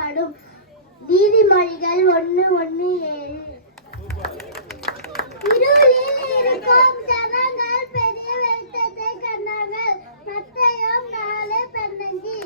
சொல்லப்படும். நீதிமொழிகள் 1:1-7. இருளில் இருக்கும் ஜனங்கள் பெரிய வெளிச்சத்தை கண்டார்கள். மத்தேயு 4:15.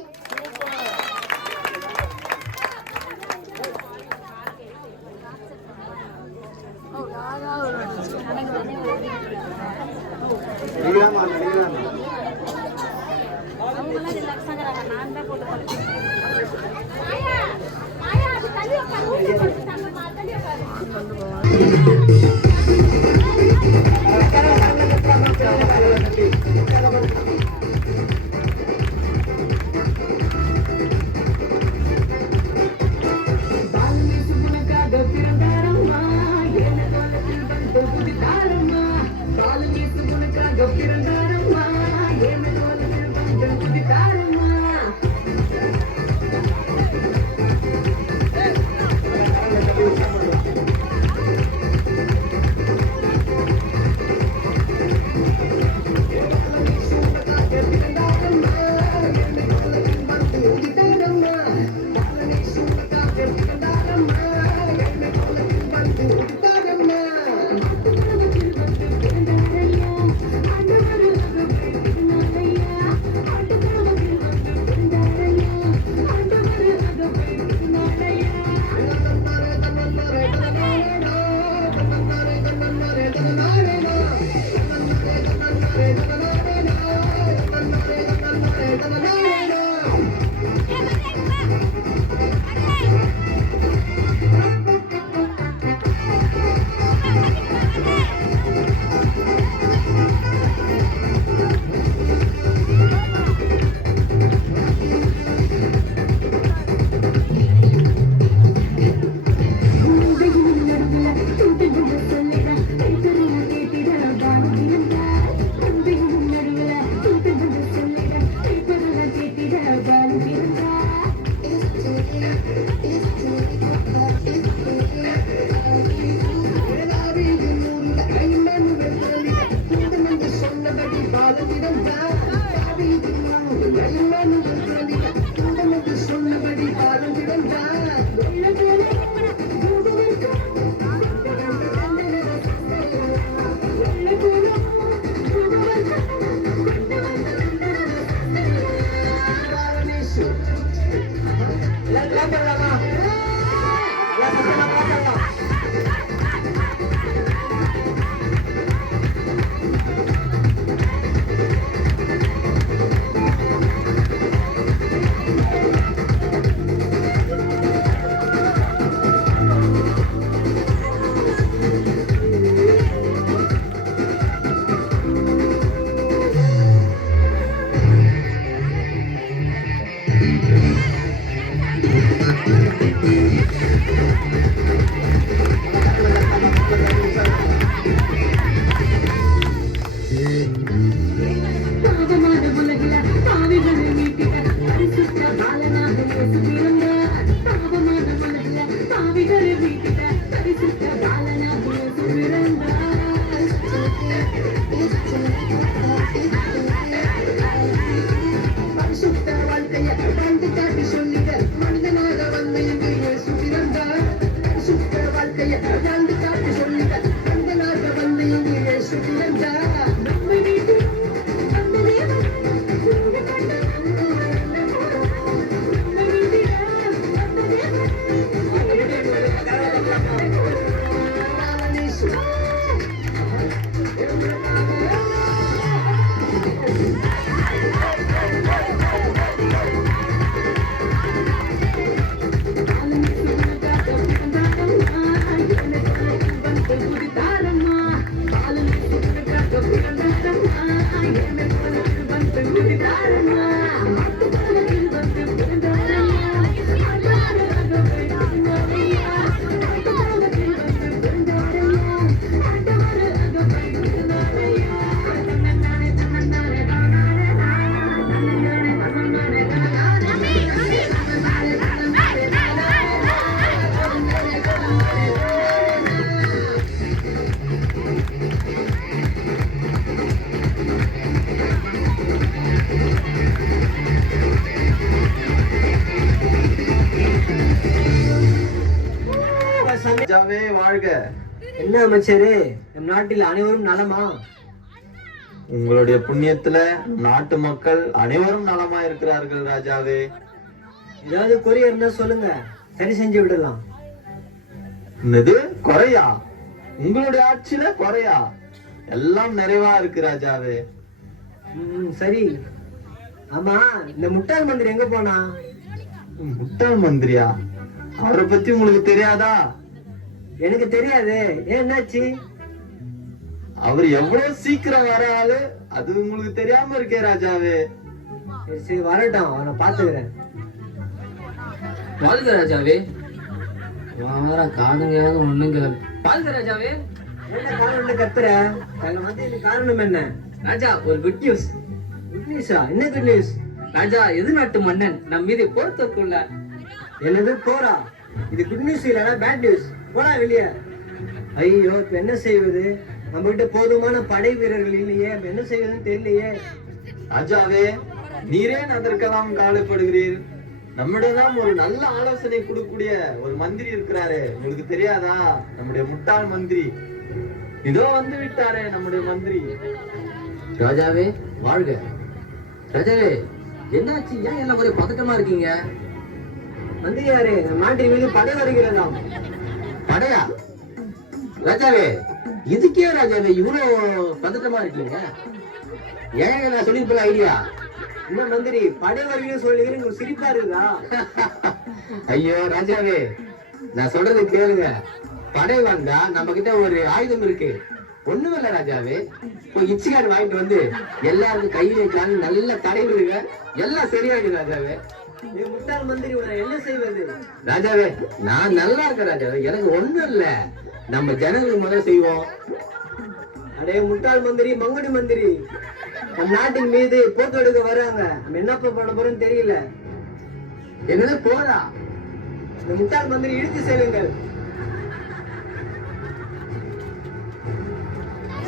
பரிசுத்த வாழ்க்கையை வாழ்ந்து காட்டி சொல்லிட மனிதனாக வந்த ராஜாவே வாழ்க. என்ன அமைச்சரே, நம் நாட்டில் அனைவரும் நலமா? உங்களுடைய புண்ணியத்துல நாட்டு மக்கள் அனைவரும் நலமா இருக்கிறார்கள் ராஜாவே. ஏதாவது குறை இருந்தா சொல்லுங்க, சரி செஞ்சு விடலாம். என்னது குறையா? உங்களுடைய ஆட்சியில குறையா? எல்லாம் நிறைவா இருக்கு ராஜாவே. சரி. ஆமா, இந்த முட்டாள் மந்திரி எங்க போனா? முட்டாள் மந்திரியா? அவரை பத்தி உங்களுக்கு தெரியாதா? எனக்கு தெரியாது. ஏன், என்னாச்சு? அவர் எவ்வளவு சீக்கிரம் வர ஆளு, அது உங்களுக்கு தெரியாம இருக்கே ராஜாவே. சரி வரட்டும், அவனை பாத்துக்கிறேன். வாழ்க ராஜாவே. வார காதுங்க ஒண்ணுங்க. வாழ்க ராஜாவே. என்ன காரணம் கத்துற? வந்து காரணம் என்ன? ராஜா, ஒரு குட் நியூஸ். குட் நியூஸா? என்ன குட் நியூஸ்? ராஜா, எது நாட்டு மன்னன் நம் மீது போர் தொடுத்துள்ள. என்னது போரா? இது குட் நியூஸ் இல்லைன்னா பேட் நியூஸ். போடா வெளியே. ஐயோ, இப்ப என்ன செய்வது? நம்ம கிட்ட போதுமான படை வீரர்கள் இல்லையே, என்ன செய்வதுன்னு தெரியலையே. ராஜாவே, நீரே அதற்கெல்லாம் கவலைப்படுகிறீர். நம்மிடம் ஒரு நல்ல ஆலோசனை கொடுக்கக்கூடிய ஒரு மந்திரி இருக்கிறாரு, உங்களுக்கு தெரியாதா? நம்முடைய முட்டாள் மந்திரி இதோ வந்து விட்டாரே நம்முடைய மந்திரி. ராஜாவே வாழ்க. ராஜாவே, என்னாச்சு? ஏன் எல்லாம் ஒரே பதட்டமா இருக்கீங்க? மந்திரியாரே, நம் நாட்டின் மீது படை வருகிறதாம். படையா? ராஜாவே, இதுக்கே ராஜாவே இவ்வளவு பதட்டமா இருக்கீங்க? ஏங்க நான் சொல்லிருப்பேன் ஐடியா. என்ன மந்திரி, படை வருகிறேன்னு சொல்லுகிறேன், உங்களுக்கு சிரிப்பா இருக்குதா? ஐயோ ராஜாவே, நான் சொல்றது கேளுங்க. படை வந்தா நம்ம கிட்ட ஒரு ஆயுதம் இருக்கு. ஒண்ணும் இல்ல ராஜாவே, போய் இச்சிகாடு வாங்கிட்டு வந்து எல்லாருக்கும் கையில காலு நல்ல தடைவிடுங்க, எல்லாம் சரியாயிடும் ராஜாவே. முட்டாள் மந்திரி, உன்னை என்ன செய்வது? ராஜாவே, நான் நல்லா இருக்கேன் ராஜாவே, எனக்கு ஒண்ணும் இல்ல. நம்ம ஜனங்களுக்கு முதல்ல செய்வோம். அடே முட்டாள் மந்திரி, மங்குடி மந்திரி, நம் நாட்டின் மீது போட்டு எடுக்க வராங்க. நம்ம என்ன பண்ண போறோம்னு தெரியல. என்னது போறா? இந்த முட்டாள் மந்திரி இழுத்து செல்லுங்கள்.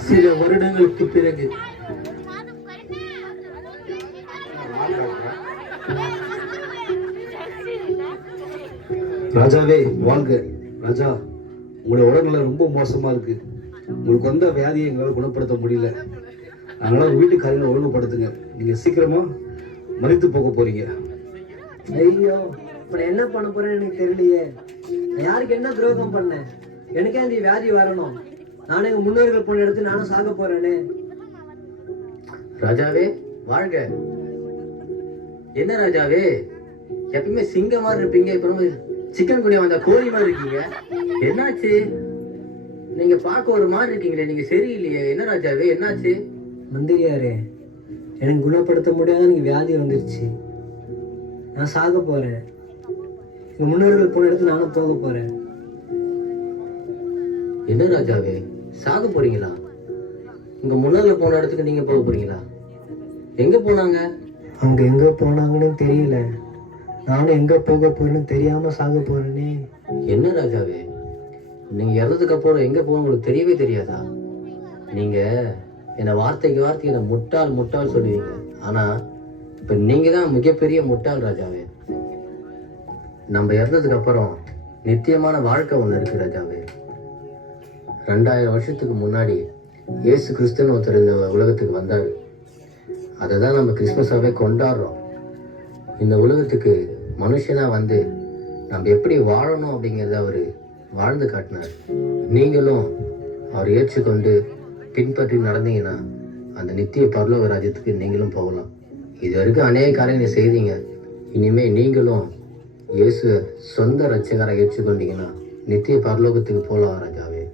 சில வருடங்களுக்கு பிறகு ராஜாவே வாழ்க. ராஜா, உங்களுடைய உடல்நிலை ரொம்ப மோசமா இருக்கு. உங்களுக்கு வந்த வியாதியை எங்களால் குணப்படுத்த முடியல. அதனால வீட்டு காரியங்களை ஒழுங்குபடுத்துங்க. நீங்க சீக்கிரமா மரித்து போக போறீங்க. ஐயோ, இப்ப என்ன பண்ண போறேன்னு எனக்கு தெரியலையே. நான் யாருக்கு என்ன துரோகம் பண்ணேன்? எனக்கே அந்த வியாதி வரணும். நானே எங்க முன்னோர்கள் போன எடுத்து நானும் சாக போறேனே. ராஜாவே வாழ்க. என்ன ராஜாவே, எப்பயுமே சிங்கம் மாதிரி இருப்பீங்க, இப்ப சிக்கன் குடியா வந்த கோழி மாதிரி இருக்கீங்க. என்னாச்சு? நீங்க பார்க்க ஒரு மாதிரி இருக்கீங்களே, நீங்க சரியில்லையே. என்ன ராஜாவே, என்னாச்சு? மந்திரியாரே, எனக்கு குணப்படுத்த முடியாத எனக்கு வியாதி வந்துருச்சு. நான் சாக போறேன். எங்க முன்னோர்கள் போன இடத்துல நானும் போக போறேன். என்ன ராஜாவே, சாக போறீங்களா? உங்க முன்னோர்கள் போன இடத்துக்கு நீங்க போக போறீங்களா? எங்க போனாங்க? அவங்க எங்க போனாங்கன்னு தெரியல. நானும் எங்க போக போறேன்னு தெரியாம சாக போறேனே. என்ன ராஜாவே, நீங்க இறந்ததுக்கு அப்புறம் எங்க போகணும் உங்களுக்கு தெரியவே தெரியாதா? நீங்க என்ன வார்த்தைக்கு வார்த்தை என்ன முட்டாள் முட்டாள் சொல்லுவீங்க. ஆனா இப்ப நீங்க தான் மிகப்பெரிய முட்டாள் ராஜாவே. நம்ம இறந்ததுக்கு அப்புறம் நித்தியமான வாழ்க்கை ஒண்ணு இருக்கு ராஜாவே. 2000 வருஷத்துக்கு முன்னாடி இயேசு கிறிஸ்துன்னு ஒருத்தர் இந்த உலகத்துக்கு வந்தாரு. அதை தான் நம்ம கிறிஸ்மஸாவே கொண்டாடுறோம். இந்த உலகத்துக்கு மனுஷனா வந்து நம்ம எப்படி வாழணும் அப்படிங்கிறத அவரு வாழ்ந்து காட்டினார். நீங்களும் அவர் ஏற்றுக்கொண்டு பின்பற்றி நடந்தீங்கன்னா அந்த நித்திய பரலோக ராஜ்யத்துக்கு நீங்களும் போகலாம். இது வரைக்கும் அநேக காரியங்களை செய்தீங்க. இனிமே நீங்களும் இயேசு சொந்த ரட்சகரை ஏற்றுக்கொண்டீங்கன்னா நித்திய பரலோகத்துக்கு போகலாம் ராஜாவே.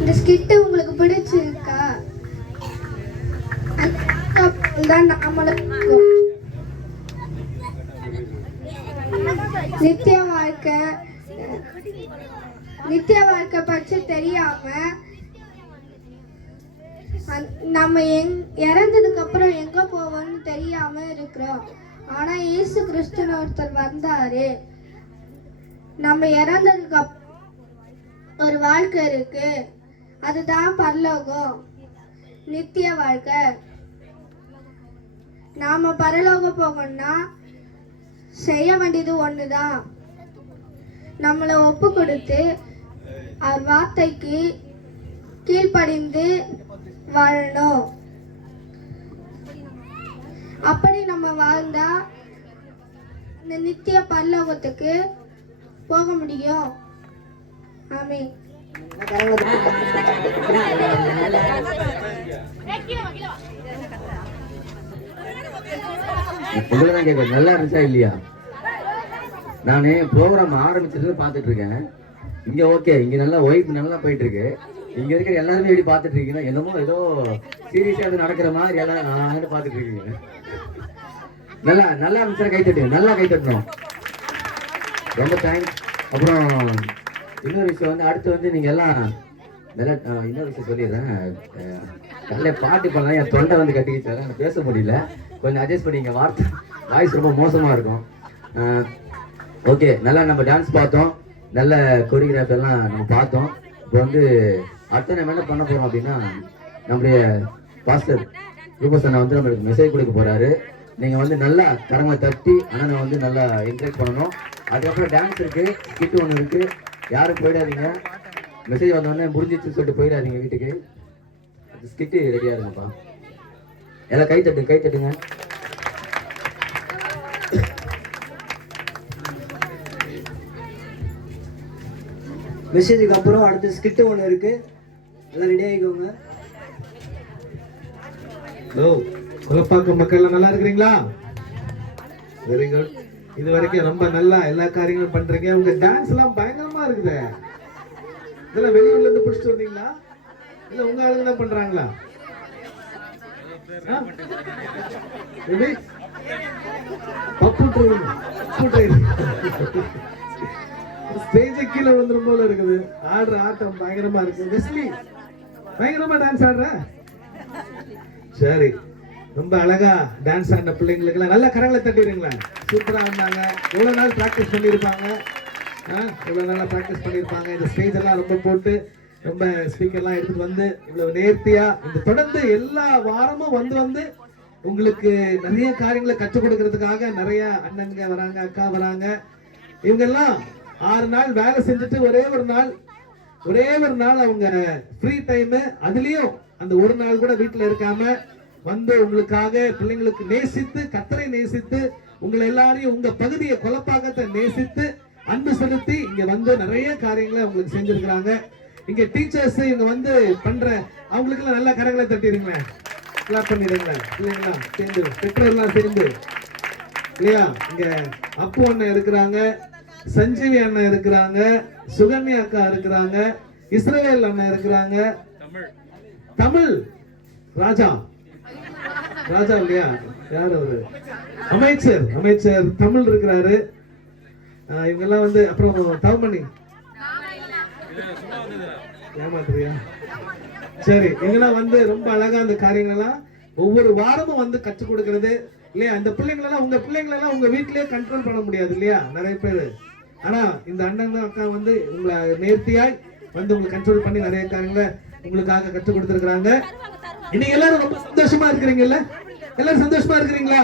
இந்த ஸ்கிட் உங்களுக்கு பிடிச்சிருக்கா? தான் நாமளுக்கும் நித்திய வாழ்க்கை பற்றி தெரியாம நம்ம இறந்ததுக்கு அப்புறம் எங்க போவோம்னு தெரியாம இருக்கிறோம். ஆனா இயேசு கிறிஸ்துன்னு ஒருத்தர் வந்தாரு. நம்ம இறந்ததுக்கு ஒரு வாழ்க்கை இருக்கு, அதுதான் பரலோகம், நித்திய வாழ்க்கை. நாம பரலோகம் போகணும்னா செய்ய வேண்டியது ஒண்ணுதான், நம்மளை ஒப்பு கொடுத்து அவர் வார்த்தைக்கு கீழ்ப்படிந்து வாழணும். அப்படி நம்ம வாழ்ந்தா இந்த நித்திய பரலோகத்துக்கு போக முடியும். ஆமென். உங்களதான் கேட்க நல்லா இருந்துச்சா இல்லையா? நானு ப்ரோக்ராம் ஆரம்பிச்சதுல பாத்துட்டு இருக்கேன். இங்க ஓகே, இங்க நல்லா ஒய்ஃப் நல்லா போயிட்டு இருக்கு. இங்க இருக்கிற எல்லாருமே எப்படி பாத்துட்டு இருக்கீங்கன்னா என்னமோ ஏதோ சீரியஸா அது நடக்கிற மாதிரி எல்லாம் பாத்துட்டு இருக்கீங்க. நல்லா நல்லா இருந்துச்சா? கை தட்டுங்க, நல்லா கை தட்டணும். ரொம்ப தேங்க்ஸ். அப்புறம் இன்னொரு விஷயம் வந்து அடுத்து வந்து நீங்க எல்லாம் நல்லா இன்னொரு விஷயம் சொல்லிடுறேன். நல்ல பாட்டு பண்ணலாம், என் தொண்டை வந்து கட்டிக்கிச்சாரு, எனக்கு பேச முடியல, கொஞ்சம் அட்ஜஸ்ட் பண்ணிங்க. வாய்ஸ் ரொம்ப மோசமா இருக்கும். ஓகே, நல்லா நம்ம டான்ஸ் பார்த்தோம், நல்ல கொரியோகிராஃபி எல்லாம் நம்ம பார்த்தோம். இப்போ வந்து அடுத்த நம்ம என்ன பண்ண போறோம் அப்படின்னா, நம்முடைய பாஸ்டர் ரூபஸ் அண்ணா வந்து நம்மளுக்கு மெசேஜ் கொடுக்க போறாரு. நீங்க வந்து நல்லா கரங்களை தட்டி அண்ணனை வந்து நல்லா என்கரேஜ் பண்ணணும். அதுக்கப்புறம் டான்ஸ் இருக்கு, ஸ்கிட் ஒன்று இருக்கு, யாரும் போயிடாதீங்க. மெசேஜ் வந்தோடனே முடிஞ்சிச்சுன்னு சொல்லிட்டு போயிடாதீங்க வீட்டுக்கு. ஸ்கிட்டு ரெடியா இருங்கப்பா. எல்லாம் கை தட்டுங்க, கை தட்டுங்க. மெசேஜுக்கு அப்புறம் அடுத்து ஸ்கிட் ஒன்று இருக்கு, எல்லாம் ரெடி ஆகிக்கோங்க. ஹலோ, குலப்பாக்கம் மக்கள் நல்லா இருக்கிறீங்களா? Very good. இது வரைக்கும் ரொம்ப நல்லா எல்லா காரியங்களும் பண்றீங்க. உங்க டான்ஸ் எல்லாம் பயங்கரமா இருக்குது. இதெல்லாம் வெளியூர்ல இருந்து பிடிச்சிட்டு வந்தீங்களா இல்ல உங்க ஆளுங்க தான் பண்றாங்களா? ஸ்டேஜ் கீழே வந்துடும் போல இருக்குது. ஆடுற ஆட்டம் பயங்கரமா இருக்கு. வெஸ்லி பயங்கரமா டான்ஸ் ஆடுற. சரி, ரொம்ப அழகா டான்ஸ் ஆடின பிள்ளைங்களுக்கு எல்லாம் நல்ல கரங்களை தட்டிடுங்களா? சூப்பரா ஆடினாங்க. எவ்வளவு நாள் பிராக்டிஸ் பண்ணிருப்பாங்க? எவ்வளவு நாளா பிராக்டிஸ் பண்ணிருப்பாங்க? இந்த ஸ்டேஜ் எல்லாம் ரொம்ப போட்டு ரொம்ப ஸ்பீக்கர்லாம் எடுத்துட்டு வந்து இவ்வளவு நேர்த்தியா இந்த தொடர்ந்து எல்லா வாரமும் வந்து உங்களுக்கு நிறைய காரியங்களை கற்றுக் கொடுக்கறதுக்காக நிறைய அண்ணனுங்க வராங்க, அக்கா வராங்க. இவங்க எல்லாம் 6 நாள் வேலை செஞ்சுட்டு ஒரே ஒரு நாள் அவங்க ஃப்ரீ டைம், அதுலயும் அந்த ஒரு நாள் கூட வீட்டுல இருக்காம வந்து உங்களுக்காக பிள்ளைங்களுக்கு நேசித்து, கர்த்தரை நேசித்து, உங்களை எல்லாரையும் உங்க பகுதியை கொலப்பாக்கத்தை நேசித்து அன்பு செலுத்தி இங்க வந்து நிறைய காரியங்களை உங்களுக்கு செஞ்சிருக்கிறாங்க. இங்க டீச்சர்ஸ் இவங்க வந்து பண்ற அவங்களுக்கு எல்லாம் நல்ல கரங்களை தட்டிடுங்களேன், கிளாப் பண்ணிடுங்களேன். பிள்ளைங்களா சேர்ந்து, பெற்றோர்லாம் சேர்ந்து இல்லையா? இங்க அப்பு அண்ணன் இருக்கிறாங்க, சஞ்சீவி அண்ணன் இருக்கிறாங்க, சுகன்யா அக்கா இருக்கிறாங்க, இஸ்ரவேல் அண்ணன் இருக்கிறாங்க, தமிழ் ராஜா இல்லையா? யார் அவரு? அமைச்சர் தமிழ் இருக்கிறாரு. இவங்க எல்லாம் வந்து அப்புறம் தவமணி ஏமாத்துறியா? சரி, இவங்கெல்லாம் வந்து ரொம்ப அழகா அந்த காரியங்களெல்லாம் ஒவ்வொரு வாரமும் வந்து கற்றுக் கொடுக்கறது இல்லையா? அந்த பிள்ளைங்களெல்லாம் உங்க பிள்ளைங்களெல்லாம் உங்க வீட்டிலேயே கண்ட்ரோல் பண்ண முடியாது இல்லையா நிறைய பேர். ஆனா இந்த அண்ணன் அக்கா வந்து உங்களை நேர்த்தியாய் வந்து உங்களை கண்ட்ரோல் பண்ணி நிறைய காரியங்களை உங்களுக்காக கற்றுக் கொடுத்துருக்காங்க. இன்னைக்கு எல்லாரும் ரொம்ப சந்தோஷமா இருக்கிறீங்கல்ல? எல்லாரும் சந்தோஷமா இருக்கிறீங்களா?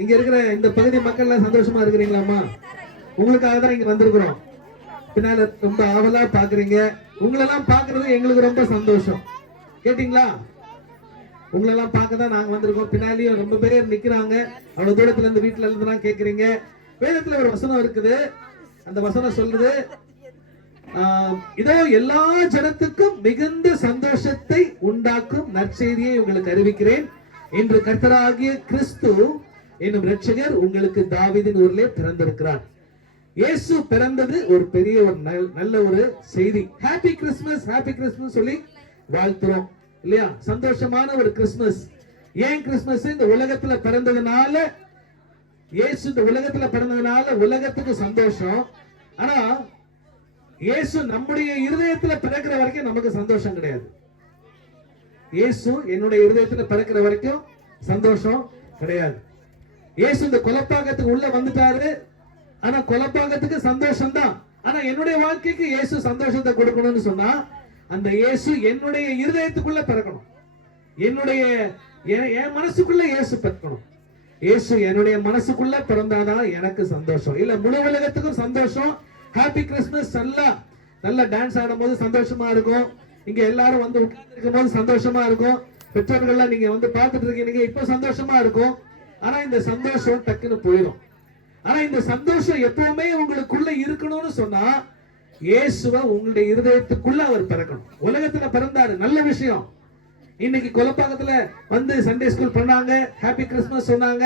இங்க இருக்கிற இந்த பகுதி மக்கள் எல்லாம் சந்தோஷமா இருக்கிறீங்களாமா? உங்களுக்காக தான் இங்க வந்திருக்கிறோம். பின்னால ரொம்ப ஆவலா பாக்குறீங்க. உங்களெல்லாம் பாக்குறது எங்களுக்கு ரொம்ப சந்தோஷம். கேட்டீங்களா? உங்களெல்லாம் பார்க்க தான் நாங்க வந்திருக்கோம். பின்னாலேயும் ரொம்ப பேர் நிக்கிறாங்க. அவ்வளவு தூரத்துல இருந்து வீட்டுல இருந்து தான் கேக்குறீங்க. வேதத்துல ஒரு வசனம் இருக்குது. அந்த வசனம் சொல்றது, இதோ எல்லா ஜனத்துக்கும் மிகுந்த சந்தோஷத்தை உண்டாக்கும் நற்செய்தியை உங்களுக்கு அறிவிக்கிறேன். இன்று கர்த்தராகிய கிறிஸ்து என்னும் இரட்சகர் உங்களுக்கு தாவீதின் ஊரிலே பிறந்திருக்கிறார். இயேசு பிறந்தது ஒரு பெரிய ஒரு நல்ல ஒரு செய்தி. ஹாப்பி கிறிஸ்துமஸ் சொல்லி வாழ்த்துறோம் இல்லையா? சந்தோஷமான ஒரு கிறிஸ்துமஸ். ஏன் கிறிஸ்துமஸ்? இந்த உலகத்துல பிறந்ததுனால, இயேசு இந்த உலகத்துல பிறந்ததுனால உலகத்துக்கு சந்தோஷம். ஆனா இயேசு நம்முடைய இருதயத்துல பிறக்கிற வரைக்கும் நமக்கு சந்தோஷம் கிடையாது. இயேசு என்னுடைய இருதயத்துல பிறக்கிற வரைக்கும் சந்தோஷம் கிடையாது. இயேசு இந்த கொலப்பாக்கத்துக்கு உள்ள வந்துட்டாரு. ஆனா கொலப்பாக்கத்துக்கு சந்தோஷம் தான். ஆனா என்னுடைய வாழ்க்கைக்கு இயேசு சந்தோஷத்தை கொடுக்கணும்னு சொன்னா அந்த இயேசு என்னுடைய இருதயத்துக்குள்ள பிறக்கணும். என்னுடைய என் மனசுக்குள்ள இயேசு பிறக்கணும். இயேசு என்னுடைய மனசுக்குள்ள பிறந்தாதான் எனக்கு சந்தோஷம். இல்ல முழு உலகத்துக்கும் சந்தோஷம். ஹாப்பி கிறிஸ்மஸ், நல்லா டான்ஸ் ஆடும் போது சந்தோஷமா இருக்கும். இங்க எல்லாரும் வந்து உட்கார்ந்து போது சந்தோஷமா இருக்கும். பெற்றோர்கள்லாம் நீங்க வந்து பார்த்துட்டு இருக்கீங்க, இப்ப சந்தோஷமா இருக்கும். ஆனா இந்த சந்தோஷம் டக்குன்னு போயிடும். ஆனா இந்த சந்தோஷம் எப்பவுமே உங்களுக்குள்ள இருக்கணும்னு சொன்னா இயேசுவை உங்களுடைய இருதயத்துக்குள்ள அவர் பிறக்கணும். உலகத்துல பிறந்தாரு, நல்ல விஷயம். இன்னைக்கு கொலப்பாக்கத்துல வந்து சண்டே ஸ்கூல் பண்ணாங்க, ஹாப்பி கிறிஸ்மஸ் சொன்னாங்க,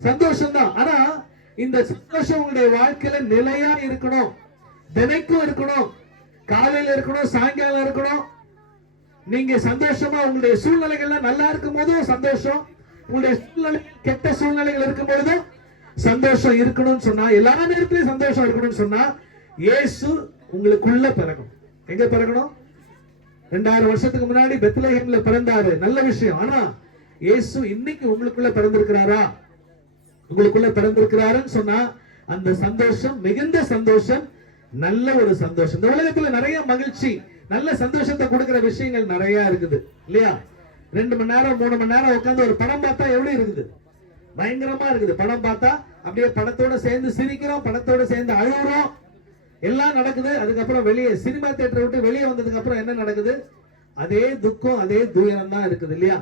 சந்தோஷம் தான். ஆனா இந்த சந்தோஷம் உங்களுடைய வாழ்க்கையில நிலையா இருக்கணும், தினைக்கும் இருக்கணும். காலையில இருக்கணும், சாயங்காலம் இருக்கணும். நீங்க சந்தோஷமா உங்களுடைய சூழ்நிலைகள்லாம் நல்லா இருக்கும் போதும் சந்தோஷம், உங்களுடைய சூழ்நிலை கெட்ட சூழ்நிலைகள் இருக்கும் பொழுதும் சந்தோஷம் இருக்கணும்னு சொன்னா, எல்லா நேரத்திலையும் சந்தோஷம் இருக்கணும்னு சொன்னா இயேசு உங்களுக்குள்ள பிறக்கணும். எங்க பிறக்கணும்? 2000 வருஷத்துக்கு முன்னாடி பெத்லஹேம்ல பிறந்தாரு, நல்ல விஷயம். ஆனா இயேசு இன்னைக்கு உங்களுக்குள்ள பிறந்திருக்கிறாரா? உங்களுக்குள்ள பிறந்திருக்கிறாருன்னு சொன்னா அந்த சந்தோஷம் மிகுந்த சந்தோஷம், நல்ல ஒரு சந்தோஷம். இந்த உலகத்துல நிறைய மகிழ்ச்சி, நல்ல சந்தோஷத்தை கொடுக்கிற விஷயங்கள் நிறைய இருக்குது இல்லையா? 2 மணி நேரம் 3 மணி நேரம் உட்கார்ந்து ஒரு படம் பார்த்தா எப்படி இருக்குது? பயங்கரமா இருக்குது. படம் பார்த்தா அப்படியே படத்தோட சேர்ந்து சிரிக்கிறோம், படத்தோட சேர்ந்து அழுகுறோம், எல்லாம் நடக்குது. அதுக்கப்புறம் வெளியே சினிமா தியேட்டரை விட்டு வெளியே வந்ததுக்கு அப்புறம் என்ன நடக்குது? அதே துக்கம், அதே துயரம் தான் இருக்குது இல்லையா?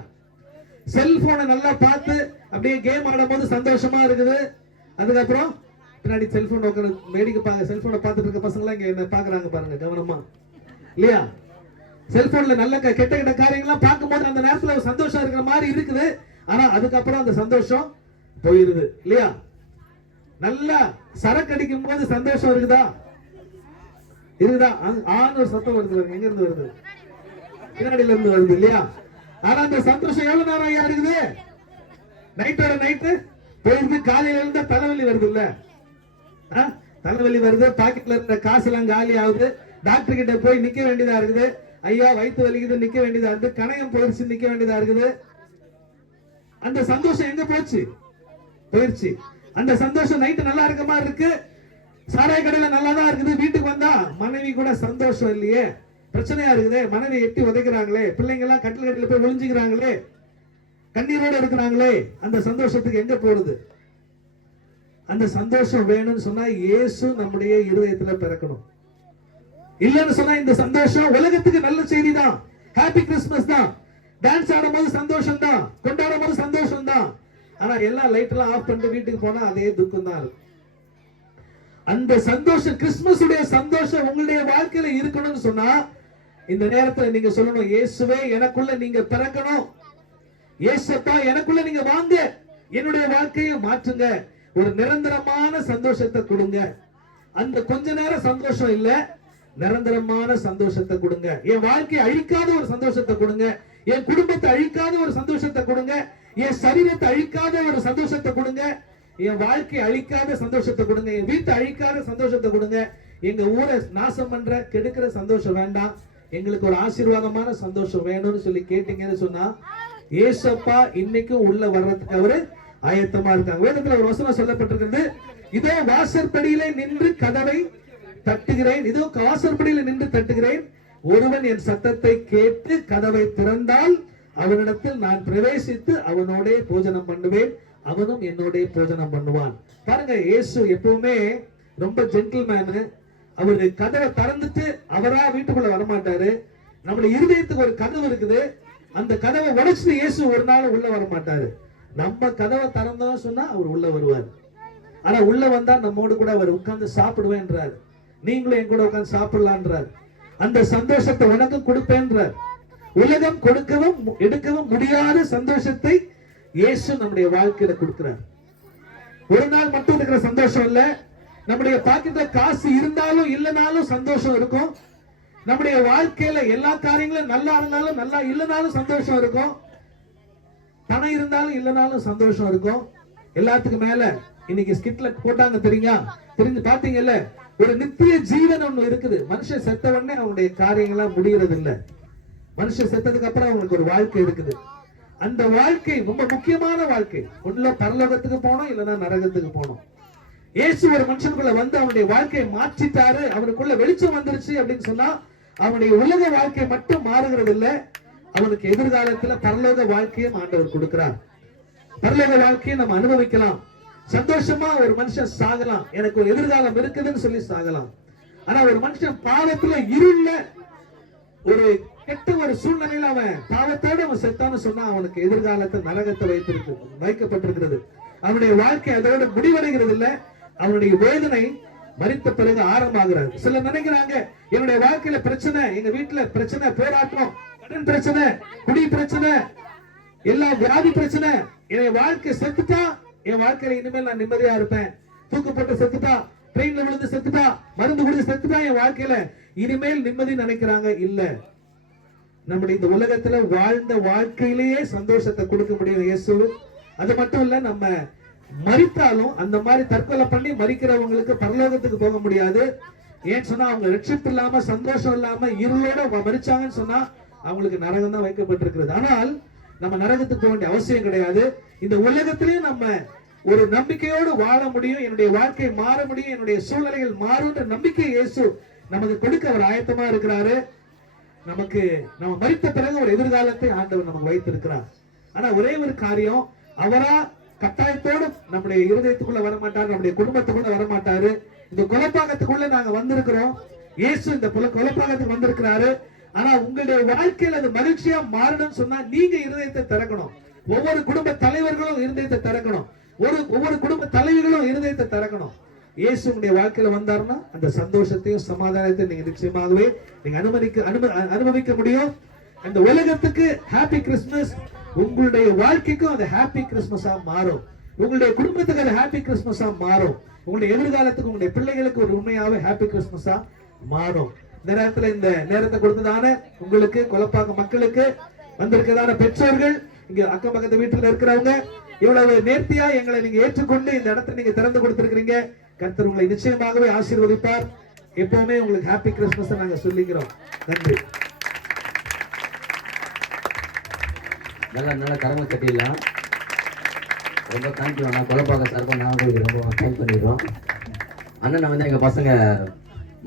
செல்போனை நல்லா பார்த்து அப்படியே கேம் ஆடும் போது சந்தோஷமா இருக்குது. அதுக்கப்புறம் பின்னாடி செல்போன் வேடிக்கை செல்போனை பார்த்துட்டு இருக்க பசங்க எல்லாம் இங்க என்ன பாக்குறாங்க பாருங்க, கவனமா இல்லையா? செல்போன்ல நல்ல கெட்ட கெட்ட காரியங்கள்லாம் பார்க்கும்போது அந்த நேரத்துல ஒரு சந்தோஷம் இருக்கிற மாதிரி இருக்குது. ஆனா அதுக்கப்புறம் அந்த சந்தோஷம் போயிருது இல்லையா? நல்லா சரக்கு அடிக்கும் போது சந்தோஷம் இருக்குதா? ஆன்னு ஒரு சத்தம் வருது, எங்க இருந்து வருது? பின்னாடில இருந்து வருது இல்லையா? ஆனா அந்த சந்தோஷம் எவ்வளவு நேரம் ஐயா இருக்குது? நைட்டோட நைட்டு போயிருந்து காலையில இருந்தா தலைவலி வருது இல்ல? தலைவலி வருது, பாக்கெட்ல இருந்த காசு எல்லாம் காலி ஆகுது, டாக்டர் கிட்ட போய் நிக்க வேண்டியதா இருக்குது. ஐயா வயிற்று வலிக்குது, நிக்க வேண்டியதா இருக்கு. கணையம் போயிடுச்சு, நிக்க வேண்டியதா இருக்குது. அந்த சந்தோஷம் எங்க போச்சு? போயிருச்சு. அந்த சந்தோஷம் நைட்டு நல்லா இருக்க மாதிரி இருக்கு, சாராய கடையில நல்லா தான் இருக்குது. வீட்டுக்கு வந்தா மனைவி கூட சந்தோஷம் இல்லையே, பிரச்சனையா இருக்குது. மனைவி எட்டி உதைக்கிறாங்களே, பிள்ளைங்க எல்லாம் கட்டில் கட்டில போய் விழிஞ்சுக்கிறாங்களே, கண்ணீரோட இருக்கிறாங்களே, அந்த சந்தோஷத்துக்கு எங்க போறது? அந்த சந்தோஷம் வேணும்னு சொன்னா இயேசு நம்முடைய இருதயத்துல பிறக்கணும். இல்லன்னு சொன்னா இந்த சந்தோஷம் உலகத்துக்கு நல்ல செய்தி தான், ஹாப்பி கிறிஸ்மஸ் தான், டான்ஸ் ஆடும் போது சந்தோஷம் தான், கொண்டாடும் போது சந்தோஷம் தான். ஆனா எல்லாம் லைட் எல்லாம் ஆஃப் பண்ணிட்டு வீட்டுக்கு போனா அதே துக்கம் தான் இருக்கும். அந்த சந்தோஷம், கிறிஸ்துமஸ் உடைய சந்தோஷம் உங்களுடைய வாழ்க்கையில இருக்கணும்னு சொன்னா இந்த நேரத்துல நீங்க சொல்லணும், இயேசுவே எனக்குள்ள நீங்க பிறக்கணும், இயேசப்பா எனக்குள்ள நீங்க வாங்க, என்னுடைய வாழ்க்கையை மாற்றுங்க, ஒரு நிரந்தரமான சந்தோஷத்தை கொடுங்க. அந்த கொஞ்ச நேரம் சந்தோஷம் இல்ல, நிரந்தரமான சந்தோஷத்தை கொடுங்க. என் வாழ்க்கையை அழிக்காத ஒரு சந்தோஷத்தை கொடுங்க, என் குடும்பத்தை அழிக்காத ஒரு சந்தோஷத்தை கொடுங்க, என் சரீரத்தை அழிக்காத ஒரு சந்தோஷத்தை கொடுங்க, என் வாழ்க்கை அழிக்காத சந்தோஷத்தை கொடுங்க, என் வீட்டை அழிக்காத சந்தோஷத்தை கொடுங்க. எங்க ஊரை நாசம் பண்ற கெடுக்கிற சந்தோஷம் வேண்டாம், எங்களுக்கு ஒரு ஆசீர்வாதமான சந்தோஷம் வேணும்னு சொல்லி கேட்டீங்கன்னு சொன்னா ஏசப்பா இன்னைக்கும் உள்ள வர்றதுக்கு அவரு ஆயத்தமா இருக்காங்க. வேதத்துல ஒரு வசனம் சொல்லப்பட்டிருக்கிறது, இதோ வாசற்படியிலே நின்று கதவை தட்டுகிறேன், இதோ வாசற்படியில நின்று தட்டுகிறேன், ஒருவன் என் சத்தத்தை கேட்டு கதவை திறந்தால் அவனிடத்தில் நான் பிரவேசித்து அவனோட போஜனம் பண்ணுவேன், அவனும் என்னோட போஜனம் பண்ணுவான். பாருங்க, இயேசு எப்பவுமே ரொம்ப ஜென்டில்மேனு. அவரு கதவை திறந்துட்டு அவரா வீட்டுக்குள்ள வரமாட்டாரு. நம்முடைய இருதயத்துக்கு ஒரு கதவு இருக்குது, அந்த கதவை உடைச்சிட்டு இயேசு ஒரு நாள் உள்ள வர மாட்டாரு. நம்ம கதவை திறந்தோம் சொன்னா அவர் உள்ள வருவார். ஆனா உள்ள வந்தா நம்மோடு கூட அவர் உட்கார்ந்து சாப்பிடுவேன்றார், நீங்களும் என் கூட உட்கார்ந்து சாப்பிடலான்றார். அந்த சந்தோஷத்தை உனக்கும் கொடுப்பேன்றார். உலகம் கொடுக்கவும் எடுக்கவும் முடியாத சந்தோஷத்தை இயேசு நம்முடைய வாழ்க்கையில கொடுக்கிறார். ஒரு நாள் மட்டும் இருக்கிற சந்தோஷம் இல்ல, நம்முடைய பாக்கெட்ல காசு இருந்தாலும் இல்லனாலும் சந்தோஷம் இருக்கும். நம்முடைய வாழ்க்கையில எல்லா காரியங்களும் நல்லா இருந்தாலும் நல்லா இல்லனாலும் சந்தோஷம் இருக்கும். பணம் இருந்தாலும் இல்லனாலும் சந்தோஷம் இருக்கும். எல்லாத்துக்கும் மேல இன்னைக்கு ஸ்கிட்ல போட்டாங்க தெரிஞ்சு பாத்தீங்கல்ல, ஒரு நித்திய ஜீவன் ஒண்ணு இருக்குது. மனுஷன் செத்த உடனே அவனுடைய காரியங்கள்லாம் முடியறது இல்ல, மனுஷன் செத்ததுக்கு அப்புறம் அவனுக்கு ஒரு வாழ்க்கை இருக்குது. அந்த வாழ்க்கை ரொம்ப முக்கியமான வாழ்க்கை. ஒண்ணுல பரலோகத்துக்கு போனோம், இல்லைன்னா நரகத்துக்கு போனோம். இயேசு ஒரு மனுஷனுக்குள்ள வந்து அவனுடைய வாழ்க்கையை மாற்றிட்டாரு, அவனுக்குள்ள வெளிச்சம் வந்துருச்சு அப்படின்னு சொன்னா அவனுடைய உலக வாழ்க்கை மட்டும் மாறுகிறது இல்ல, அவனுக்கு எதிர்காலத்துல பரலோக வாழ்க்கையும் ஆண்டவர் கொடுக்கிறார். பரலோக வாழ்க்கையை நம்ம அனுபவிக்கலாம். சந்தோஷமா ஒரு மனுஷன் சாகலாம், எனக்கு ஒரு எதிர்காலம் இருக்குதுன்னு சொல்லி சாகலாம். ஆனா ஒரு மனுஷன் பாவத்துல இருள ஒரு கெட்ட ஒரு சூழ்நிலையில அவன் பாவத்தோடு அவன் செத்தான்னு சொன்னா அவனுக்கு எதிர்காலத்தை நரகத்தை வைக்கப்பட்டிருக்கிறது. அவனுடைய வாழ்க்கை அதோட முடிவடைகிறது இல்ல, அவனுடைய வேதனை மரித்த பிறகு ஆரம்பமாகிறது. சிலர் நினைக்கிறாங்க என்னுடைய வாழ்க்கையில பிரச்சனை, எங்க வீட்டுல பிரச்சனை, போராட்டம், கடன் பிரச்சனை, குடி பிரச்சனை, எல்லா வியாதி பிரச்சனை, என் வாழ்க்கை செத்துட்டா என் வாழ்க்கையில இனிமேல் நான் நிம்மதியா இருப்பேன், தூக்கு போட்டு செத்துட்டா, ட்ரெயின்ல விழுந்து செத்துட்டா, மருந்து குடிச்சு செத்துட்டா என் வாழ்க்கையில இனிமேல் நிம்மதி நினைக்கிறாங்க. இல்ல, நம்முடைய இந்த உலகத்துல வாழ்ந்த வாழ்க்கையிலேயே சந்தோஷத்தை கொடுக்க முடியும் இயேசு. அது மட்டும் இல்ல, நம்ம மரித்தாலும் அந்த மாதிரி தற்கொலை பண்ணி மரிக்கிறவங்களுக்கு பரலோகத்துக்கு போக முடியாது. ஏன்னு சொன்னா அவங்க ரட்சிப்பு இல்லாம சந்தோஷம் இல்லாம இருளோட மரிச்சாங்கன்னு சொன்னா அவங்களுக்கு நரகம் தான் வைக்கப்பட்டிருக்கிறது. ஆனால் நம்ம நரகத்துக்கு போக வேண்டிய அவசியம் கிடையாது. இந்த உலகத்திலேயும் நம்ம ஒரு நம்பிக்கையோடு வாழ முடியும், என்னுடைய வாழ்க்கை மாற முடியும், என்னுடைய சூழ்நிலைகள் மாறுன்ற நம்பிக்கை இயேசு நமக்கு கொடுக்க அவர் ஆயத்தமா இருக்கிறாரு. நமக்கு நம்ம மரித்த பிறகு ஒரு எதிர்காலத்தை ஆண்டவர் நமக்கு வைத்திருக்கிறார். ஆனா ஒரே ஒரு காரியம், அவரா கட்டாயத்தோடு நம்முடைய இருதயத்துக்குள்ள வரமாட்டாரு, நம்முடைய குடும்பத்துக்குள்ள வரமாட்டாரு. இந்த குலப்பாகத்துக்குள்ள நாங்க வந்திருக்கிறோம், இயேசு இந்த குலப்பாகத்துக்கு வந்திருக்கிறாரு. ஆனா உங்களுடைய வாழ்க்கையில அது மகிழ்ச்சியா மாறணும்னு சொன்னா நீங்க இருதயத்தை திறக்கணும். ஒவ்வொரு குடும்ப தலைவர்களும் இருதயத்தை திறக்கணும், ஒவ்வொரு குடும்ப தலைவிகளும் இருதயத்தை திறக்கணும். இயேசு உங்களுடைய வாழ்க்கையில வந்தாருன்னா அந்த சந்தோஷத்தையும் சமாதானத்தையும் நீங்க நிச்சயமாகவே நீங்க அனுபவிக்க முடியும். அந்த உலகத்துக்கு ஹாப்பி கிறிஸ்துமஸ், உங்களுடைய வாழ்க்கைக்கும் அது ஹாப்பி கிறிஸ்துமஸா மாறும், உங்களுடைய குடும்பத்துக்கு அது ஹாப்பி கிறிஸ்துமஸா மாறும், உங்களுடைய எதிர்காலத்துக்கு உங்களுடைய பிள்ளைகளுக்கு ஒரு உண்மையாவே ஹாப்பி கிறிஸ்துமஸா மாறும். இந்த நேரத்துல இந்த நேரத்தை கொடுத்ததான உங்களுக்கு, கொலப்பாக்கம் மக்களுக்கு, வந்திருக்கிறதான பெற்றோர்கள், இங்க அக்கம் பக்கத்து வீட்டுல இருக்கிறவங்க, இவ்வளவு நேர்த்தியா எங்களை நீங்க ஏற்றுக்கொண்டு இந்த இடத்தை நீங்க திறந்து கொடுத்திருக்கிறீங்க. கர்த்தர் உங்களை நிச்சயமாகவே ஆசீர்வதிப்பார். எப்பவுமே உங்களுக்கு ஹாப்பி கிறிஸ்துமஸ் நாங்க சொல்லிக்கிறோம். நன்றி. நல்லா கரங்களை கட்டிடலாம். ரொம்ப தேங்க்யூ அண்ணா. கொலப்பாக்க சார்பாக நான் உங்களுக்கு ரொம்ப தேங்க் பண்ணிடுறோம். அண்ணனை வந்து எங்கள் பசங்க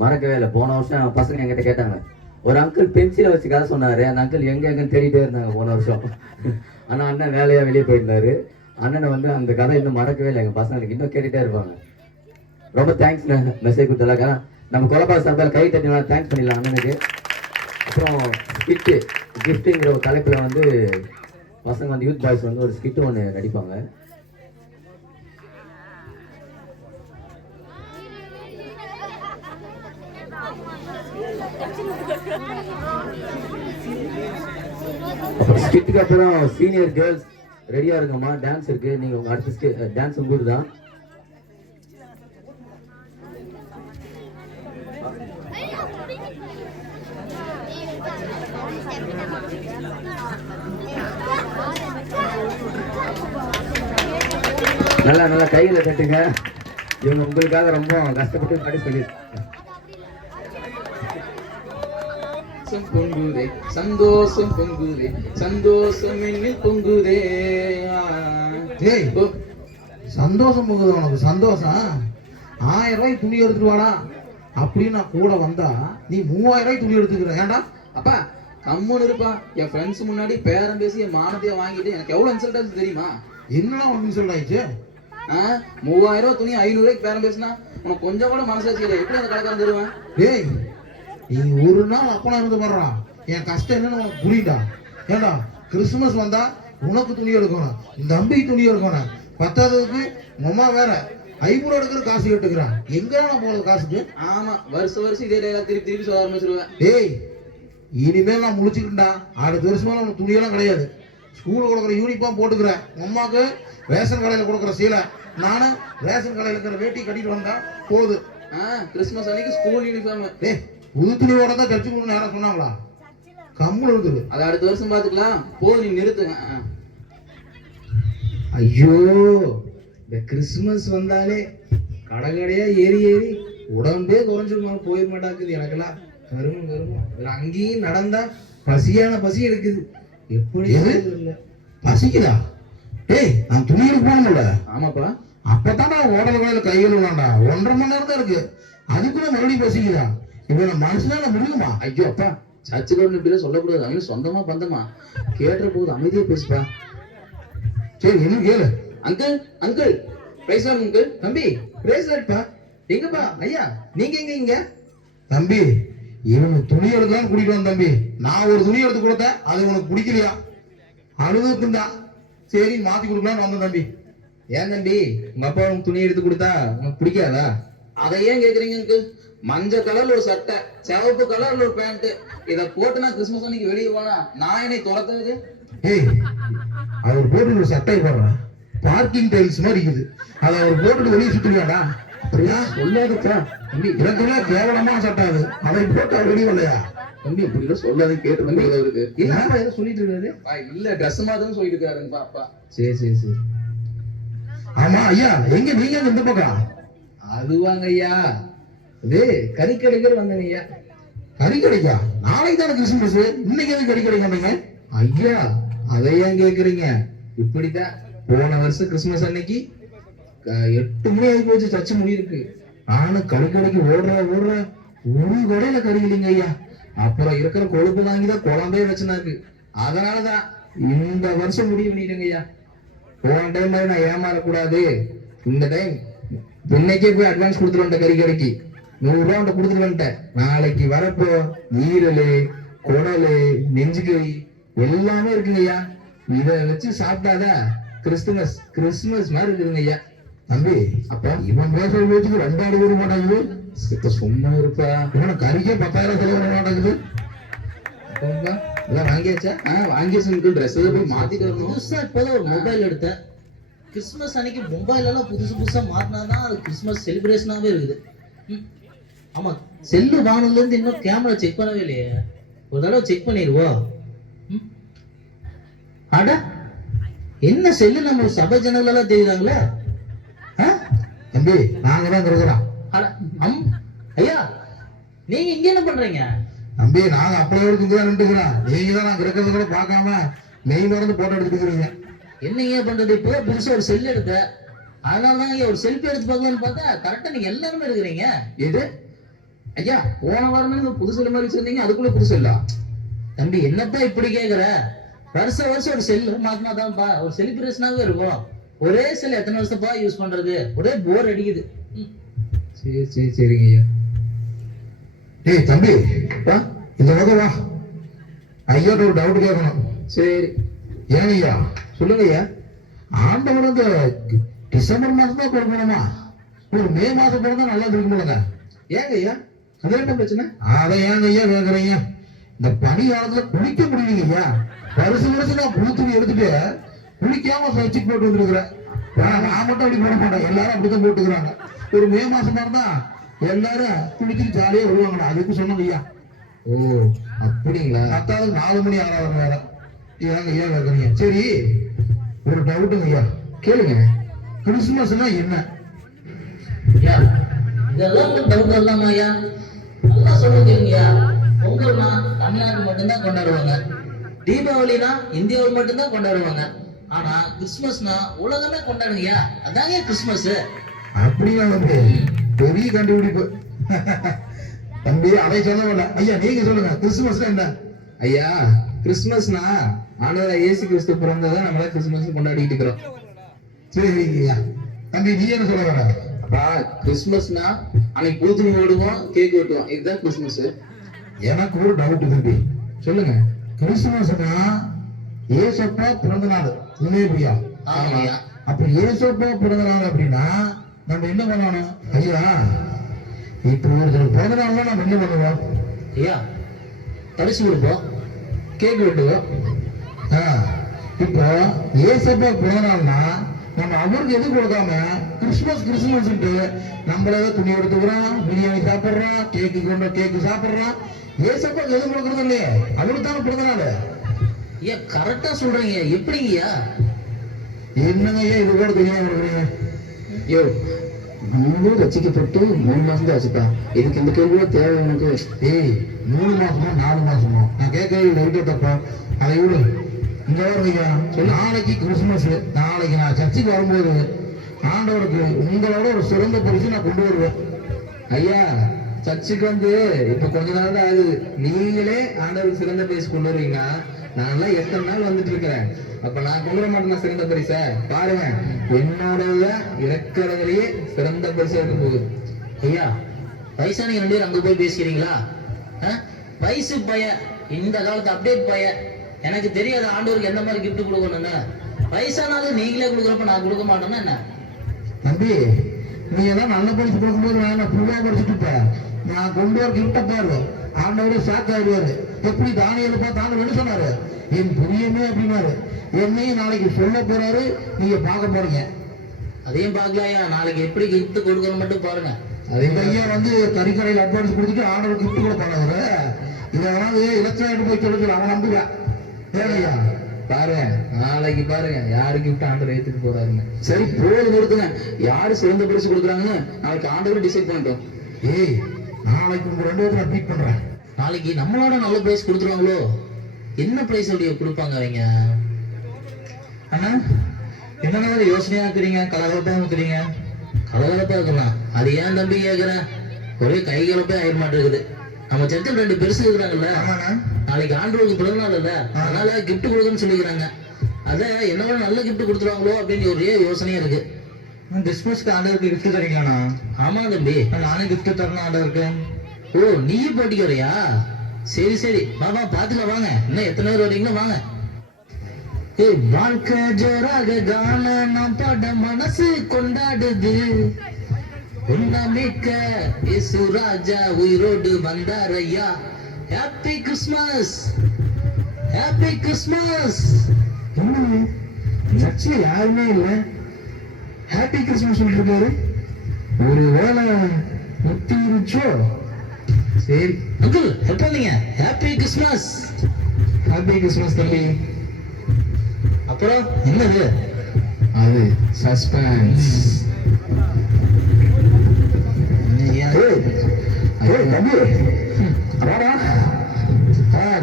மறக்கவே இல்லை. போன வருஷம் பசங்க என்கிட்ட கேட்டாங்க, ஒரு அங்கிள் பென்சிலை வச்சு கதை சொன்னார், அந்த அங்கிள் எங்கன்னு தேடிட்டே இருந்தாங்க போன வருஷம். ஆனால் அண்ணன் வேலையாக வெளியே போயிருந்தாரு. அண்ணனை வந்து அந்த கதை இன்னும் மறக்கவே இல்லை. எங்கள் பசங்களுக்கு இன்னும் கேட்டுகிட்டே இருப்பாங்க. ரொம்ப தேங்க்ஸ்ண்ணா மெசேஜ் கொடுத்தலாக்கா. நம்ம கொலப்பாக்க சார்பாக கை தட்டி தேங்க்ஸ் பண்ணிடலாம் அண்ணனுக்கு. அப்புறம் ஸ்கிட்டு கிஃப்ட்டுங்கிற ஒரு தலைப்பில் வந்து பசங்க வந்து யூத் பாய்ஸ் வந்து ஒரு ஸ்கிட்டு ஒன்று நடிப்பாங்க. ஸ்கிட்டுக்கு அப்புறம் சீனியர் கேர்ள்ஸ் ரெடியா இருக்குமா, டான்ஸ் இருக்கு. நீங்க உங்க அடுத்த டான்ஸ் உங்களுக்கு தான். நல்லா கையில தட்டுங்க. இவங்க உங்களுக்காக ரொம்ப கஷ்டப்பட்டு பார்ட்டிசிபேட். பொங்குதே சந்தோஷம், பொங்குதே சந்தோஷம், என்னில் பொங்குதே. ஏய், சந்தோஷம் பொங்குது உனக்கு சந்தோஷம்? 1000 ரூபாய்க்கு துணி எடுத்துட்டு வாடா அப்படின்னு நான் கூட வந்தா நீ 3000 ரூபாய்க்கு துணி எடுத்துக்கிற. ஏன்டா? அப்பா கம்முன்னு இருப்பா. என் ஃப்ரெண்ட்ஸ் முன்னாடி பேரம் பேசி என் மானத்தையே வாங்கிட்டு எனக்கு எவ்வளவு இன்சல்ட் ஆச்சு தெரியுமா? என்னடா உனக்கு இன்சல்ட் ஆயிடுச்சு? 3000 ரூபாய் துணி 500 ரூபாய்க்கு பேரம் பேசினா உனக்கு கொஞ்சம் கூட மனசாச்சு இல்லை. எப்படி அந்த கடைக்காரன் தருவேன்? டேய், நீ ஒரு நாள் அப்பனா இருந்து வர்றா, என் கஷ்டம் என்னன்னு உனக்கு புரியுதா? ஏண்டா, கிறிஸ்துமஸ் வந்தா உனக்கு துணி எடுக்கணும், இந்த தம்பிக்கு துணி எடுக்கணும், பத்தாததுக்கு அம்மா வேற ஐபுரம் எடுக்கிற காசு கேட்டுக்கிறான். எங்கடா நான் போறது காசுக்கு? ஆமா, வருஷம் இதே டைலாக் திருப்பி சொல்ல ஆரம்பிச்சிருவேன். டேய், இனிமேல் நான் முழிச்சுக்கிட்டா அடுத்த வருஷமா உனக்கு துணியெல்லாம் கிடையாது. ஸ்கூல் கொடுக்குற யூனிஃபார்ம் போட்டுக்கிறேன், அம்மாவுக்கு ரேஷன் கடையில் கொடுக்குற சீலை, நானும் ரேஷன் கடையில் இருக்கிற வேட்டி கட்டிட்டு வந்தா போகுது. கிறிஸ்துமஸ் அன்னைக்கு ஸ்கூல் யூனிஃபார்ம். டேய், புது துணியோட தான் சர்ச்சுக்கு போகணும்னு யாரும் சொன்னாங்களா? கம்முன்னு இருக்குது. அதை அடுத்த வருஷம் பார்த்துக்கலாம். போதும், நீ நிறுத்துங்க. ஐயோ, இந்த கிறிஸ்துமஸ் வந்தாலே கடகடையா ஏறி உடம்பே குறைஞ்சிருமா போயிட மாட்டாக்குது எனக்கெல்லாம். கருமம் அங்கேயும் நடந்தா பசியான பசி எடுக்குது. எப்படி இல்லை பசிக்குதா? டேய், நான் துணி எடுக்க போகணும்ல. ஆமாப்பா. அப்பதான் ஓடல கோயில கைகள் விடாண்டா 1.5 மணி நேரம் தான் இருக்கு, அதுக்குள்ள மறுபடியும் பேசிக்கிறா. இவன மனுஷனால முடியுமா? ஐயோ அப்பா, சர்ச்சுக்கு இப்படிலாம் சொல்லக்கூடாது. அவங்க சொந்தமா பந்தமா கேட்டுற போது அமைதியா பேசுப்பா. சரி என்ன கேளு. Uncle uncle price Lord uncle. தம்பி பிரைஸ் லார்ட்ப்பா. எங்கப்பா ஐயா, நீங்க எங்க இங்க? தம்பி இவனுக்கு துணி எடுக்கலாம் கூட்டிட்டு வந்த தம்பி. நான் ஒரு துணி எடுத்து கொடுத்தேன், அது உனக்கு பிடிக்கலையா, அழுதுக்குண்டா. சரி மாத்தி கொடுக்கலாம்னு வந்தேன் தம்பி. ஏன் தம்பி, உங்க அப்பா உனக்கு துணி எடுத்து கொடுத்தா உனக்கு பிடிக்காதா? அதை ஏன் கேக்குறீங்க அங்கிள்? மஞ்சள் கலர்ல ஒரு சட்டை, சிவப்பு கலர்ல ஒரு பேண்ட், இத போட்டு நான் கிறிஸ்துமஸ் அன்னைக்கு வெளியே போனா நான் என்னை துரத்துறது? ஏய், அவர் போட்டு ஒரு சட்டை போடுறான், பார்க்கிங் டைல்ஸ் மாதிரி இருக்குது, அதை அவர் போட்டுட்டு வெளியே சுத்துறியாடா? அப்படியா சொல்லாதப்பா தம்பி. எனக்குலாம் கேவலமா சட்டை அது, அதை போட்டு அவர் வெளியே வரலையா? தம்பி இப்படிலாம் சொல்லாத, கேட்டு தம்பி அவருக்கு என்னப்பா ஏதோ சொல்லிட்டு இருக்காரு? இல்ல ட்ரெஸ் மாத்தன்னு சொல்லிட்டு இருக்காருங்க பாப்பா. சரி சரி சரி. ஆமா ஐயா, எங்க நீங்க இந்த பக்கம்? அதுவாங்க ஐயா, இது கறி கடைக்கு வந்தேங்க ஐயா. கறி கடைக்கா? நாளைக்கு தானே கிறிஸ்துமஸ், இன்னைக்கு எதுக்கு கறி கடைக்கு வந்தீங்க? ஐயா அதை ஏன் கேக்குறீங்க? இப்படித்தான் போன வருஷம் கிறிஸ்துமஸ் அன்னைக்கு 8 மணி ஆகி போச்சு, சர்ச்சு முடியிருக்கு. நானும் கறி கடைக்கு ஓடுறேன் ஒரு கடையில கறி இல்லைங்க ஐயா. அப்புறம் இருக்கிற கொழுப்பு வாங்கிதான் குழம்பே வச்சுனாக்கு. அதனாலதான் இந்த வருஷம் முடிவு பண்ணிடுங்க ஐயா. போன டைம் மாதிரி நான் ஏமாறக்கூடாது. இந்த டைம் இன்னைக்கே போய் அட்வான்ஸ் கொடுத்துட்டு வந்துட்டேன் கறி கடைக்கு. 100 ரூபா கொடுத்துட்டு வந்துட்டேன். நாளைக்கு வரப்போ ஈரல், குடல், நெஞ்சுக்கறி எல்லாமே இருக்குங்க ஐயா. இத வச்சு சாப்பிட்டாதான் கிறிஸ்துமஸ் மாதிரி இருக்குதுங்க ஐயா. தம்பி அப்பா இவன் பேசுற பேச்சுக்கு 2 ஆடு கூட மாட்டாங்குது. இப்ப சும்மா இருப்பா. இவனை கறிக்கே 10,000 செலவு பண்ண மாட்டாங்குது. அப்பா எல்லாம் வாங்கியாச்சா? வாங்கியாச்சு. ட்ரெஸ் போய் மாத்திட்டு வரணும். புதுசா இப்பதான் ஒரு மொபைல் எடுத்தேன். கிறிஸ்துமஸ் அன்னைக்கு மொபைல் எல்லாம் புதுசா மாத்தினாதான் அது கிறிஸ்துமஸ் செலிப்ரேஷனாவே இருக்குது. ஆமா, செல்லு வாங்கினதுல இருந்து இன்னும் கேமரா செக் பண்ணவே இல்லையே. ஒரு தடவை செக் பண்ணிடுவோம். அட என்ன செல்லு நம்ம சபை ஜனங்கள் எல்லாம் தெரியுறாங்களே. தம்பி நாங்க தான் இருக்கிறோம். ஐயா நீங்க இங்க என்ன பண்றீங்க? தம்பி நாங்க அப்படியே எடுத்துக்கிறோம் நின்றுக்கிறோம். நீங்க தான் நாங்க இருக்கிறத கூட பார்க்காம மெய் மறந்து போட்டோ எடுத்துக்கிறீங்க. என்னங்க பண்றது? இப்போ புதுசா ஒரு செல் எடுத்த, அதனாலதான் ஒரு செல்ஃபி எடுத்து பார்க்கலாம்னு பார்த்தா கரெக்டா நீங்க எல்லாருமே எடுக்கிறீங்க. எது ஐயா, போன வாரமே புதுசு மாதிரி வச்சிருந்தீங்க, அதுக்குள்ள புதுசு இல்ல? தம்பி என்னப்பா இப்படி கேக்குற? வருஷம் ஒரு செல்லு மாத்தினாதான்ப்பா ஒரு செலிப்ரேஷனாவே இருக்கும். ஒரே செல் எத்தனை வருஷப்பா யூஸ் பண்றது? ஒரே போர் அடிக்குது. சரிங்க ஐயா. டேய் தம்பி இந்த பக்கம் வா. ஐயா ஒரு டவுட் கேட்கணும். சரி ஏன் ஐயா? சொல்லுங்க ஐயா. ஆண்டவர் இந்த டிசம்பர் மாசம் தான் கொடுக்கணுமா? ஒரு மே மாசம் பிறந்தா நல்லா இருக்குமில்லங்க? ஏங்க ஐயா, அது என்ன பிரச்சனை? அதை ஏங்க ஐயா கேக்குறீங்க? இந்த பனி காலத்துல குளிக்க முடியலைங்க ஐயா. வருஷம் நான் புது துணி எடுத்துட்டு குளிக்காம சர்ச்சுக்கு போட்டு வந்துருக்குறேன். நான் மட்டும் அப்படி போட மாட்டேன், எல்லாரும் அப்படித்தான் போட்டுக்கிறாங்க. ஒரு மே மாசமா இருந்தா எல்லாரும் குளிச்சுட்டு ஜாலியா வருவாங்களா, அதுக்கு சொன்னோம் ஐயா. ஓ அப்படிங்களா? 4 மணி ஆறாவது வேற. ஏங்க ஐயா கேக்குறீங்க? சரி ஒரு டவுட்டுங்க ஐயா, கேளுங்க. கிறிஸ்துமஸ்னா என்ன? ஐயா இதெல்லாம் டவுட் இல்லாம ஐயா நல்லா சொல்லுங்கய்யா. பொங்கல்னா தமிழ்நாடு மட்டும்தான் கொண்டாடுவாங்க, தீபாவளினா இந்தியாவில் மட்டும்தான் கொண்டாடுவாங்க. ஆனா கிறிஸ்துமஸ்னா உலகமே கொண்டாடுங்கய்யா. அதாங்க கிறிஸ்துமஸ். அப்படியா வந்து பெரிய கண்டுபிடிப்பு. தம்பி அதை சொல்ல ஐயா, நீங்க சொல்லுங்க கிறிஸ்துமஸ் என்ன? ஐயா கிறிஸ்துமஸ்னா ஆண்டவர் இயேசு கிறிஸ்து பிறந்ததான் நம்மள கிறிஸ்துமஸ் கொண்டாடிட்டு இருக்கிறோம். சரி ஐயா. தம்பி நீ என்ன சொல்ல வர? அப்பா கிறிஸ்துமஸ்னா அன்னைக்கு புது துணி ஓடுவோம், கேக் வெட்டுவோம், இதுதான் கிறிஸ்துமஸ். எனக்கு ஒரு டவுட் தம்பி. சொல்லுங்க. கிறிஸ்துமஸ்னா ஏசப்பா பிறந்த நாள் இல்லையா? ஆமாய்யா. அப்ப ஏசப்பா பிறந்த நாள் அப்படின்னா நம்ம என்ன பண்ணணும் ஐயா? இப்ப ஒருத்தர் பிறந்த நாள்னா நம்ம என்ன பண்ணுவோம் ஐயா? பரிசு கொடுப்போம், கேக் வெட்டுவோம். இப்போ ஏசப்பா பிறந்த நாள்னா நம்ம அவருக்கு எது கொடுக்காம கிறிஸ்துமஸ் நம்மளே துணி எடுத்துக்கிறோம், பிரியாணி சாப்பிடுறோம், கேக்கு சாப்பிடுறோம். ஏசப்பா எது கொடுக்கறது இல்லையே, அவருக்கு தானே பிறந்த நாள். ஐயா கரெக்டா சொல்றீங்க. எப்படிங்கய்யா? என்னங்க ஐயா இது கூட தெரியாம இருக்கிறீங்க? ஐயோ நம்மளும் ரசிக்கப்பட்டு 3 மாசம் தான் ஆச்சுப்பா. இதுக்கு இந்த கேள்வி தேவை எனக்கு. ஏய் 3 மாசமா 4 மாசமா நான் கேட்கறது டவுட்டே தப்பா? அதை விடு. இங்க வருவீங்க சொல்லு. நாளைக்கு கிறிஸ்துமஸ், நாளைக்கு நான் சர்ச்சுக்கு வரும்போது ஆண்டவருக்கு உங்களோட ஒரு சிறந்த பரிசு நான் கொண்டு வருவேன். ஐயா சர்ச்சுக்கு வந்து இப்ப கொஞ்ச நாள் தான் ஆகுது, நீங்களே ஆண்டவருக்கு சிறந்த பரிசு கொண்டு வருவீங்கன்னா நான்லாம் எத்தனை நாள் வந்துட்டு இருக்கிறேன். அப்ப நான் கொண்டு வர மாட்டேன்னா சிறந்த பரிசை? பாருங்க, என்னோட இறக்கிறதுலயே சிறந்த பரிசு இருக்கும் போகுது. ஐயா வயசா நீங்க 2 பேரும் அங்க போய் பேசிக்கிறீங்களா? வயசு பைய, இந்த காலத்து அப்டேட் பைய, எனக்கு தெரியாது ஆண்டவருக்கு எந்த மாதிரி கிஃப்ட் கொடுக்கணும்னு. வயசானாலும் நீங்களே கொடுக்குறப்ப நான் கொடுக்க மாட்டேன்னா என்ன? தம்பி, நீ எல்லாம் நல்ல பரிசு கொடுக்கும்போது நான் புள்ளா படிச்சுட்டு இருப்பேன். நான் கொண்டு வர கிஃப்ட பாரு, ஆண்டவரே ஷாக் ஆயிடுவாரு. எப்படி தானியலை பார்த்து ஆண்டவர் என்ன சொன்னாரு? என் புரியமே அப்படின்னாரு. என்னையும் நாளைக்கு சொல்ல போறாரு, நீங்க பார்க்க போறீங்க. அதையும் பார்க்கலாயா? நாளைக்கு எப்படி கிஃப்ட் கொடுக்கணும் மட்டும் பாருங்க. அதே ஐயா வந்து கறிக்கடையில் அட்வான்ஸ் கொடுத்துட்டு ஆண்டவர் கிஃப்ட் கூட பண்ணாரு. இதை வந்து இலட்சம் போய் சொல்ல அவன் நம்புவேன். ஏழையா பாருங்க, நாளைக்கு பாருங்க யாரு கிஃப்ட் ஆண்டவர் ஏத்துட்டு போறாருங்க. சரி போது நிறுத்துங்க. யாரு சிறந்த பரிசு கொடுக்குறாங்கன்னு நாளைக்கு ஆண்டவர் டிசைட் பண்ணிட்டோம். ஏய், நாளைக்கு உங்க 2 பேரும் நான் மீட் பண்றேன். நாளைக்கு நம்மளோட நல்ல பிரைஸ் கொடுத்துருவாங்களோ? என்ன பிரைஸ் அப்படி கொடுப்பாங்க அவங்க? அண்ணா என்ன யோசனையா இருக்கிறீங்க, கலகலப்பா இருக்கிறீங்க? கலகலப்பா இருக்கலாம். அது ஏன் தம்பி கேக்குறேன்? ஒரே கைகலப்பே ஆயிட மாட்டேங்குது. நம்ம சர்ச்சில் 2 பெருசு இருக்கிறாங்கல்ல, நாளைக்கு ஆண்டவருக்கு பிறந்தநாள் இல்ல, அதனால கிஃப்ட் கொடுக்குன்னு சொல்லிக்கிறாங்க. அத என்னோட நல்ல கிஃப்ட் கொடுத்துருவாங்களோ அப்படின்னு ஒரே யோசனையா இருக்கு. கிறிஸ்துமஸ்க்கு ஆண்டவருக்கு கிஃப்ட் தரீங்களாண்ணா? ஆமா தம்பி, நானும் கிஃப்ட் தரணும் ஆண்டவருக்கு. ஓ நீயும் போட்டிக்கு வரையா? சரி சரி, வாமா பாத்துக்கலாம் வாங்க. இன்னும் எத்தனை பேர் வரீங்களோ வாங்க. வாழ்க்கை ஜோராக காண நாம் பாட மனசு கொண்டாடுது. உண்ணாமிக்க இயேசு ராஜா உயிரோடு வந்தார் ஐயா. Happy Christmas, happy Christmas. என்ன சர்ச்சில் யாருமே இல்லை, ஹாப்பி கிறிஸ்மஸ் சொல்லிட்டு இருக்காரு. ஒரு வேலை முத்திருச்சோ? சரி அங்கிள் எப்ப வந்தீங்க? Happy Christmas. ஹாப்பி கிறிஸ்மஸ் தம்பி. அப்புறம் என்னது அது? சஸ்பென்ஸ். தம்பி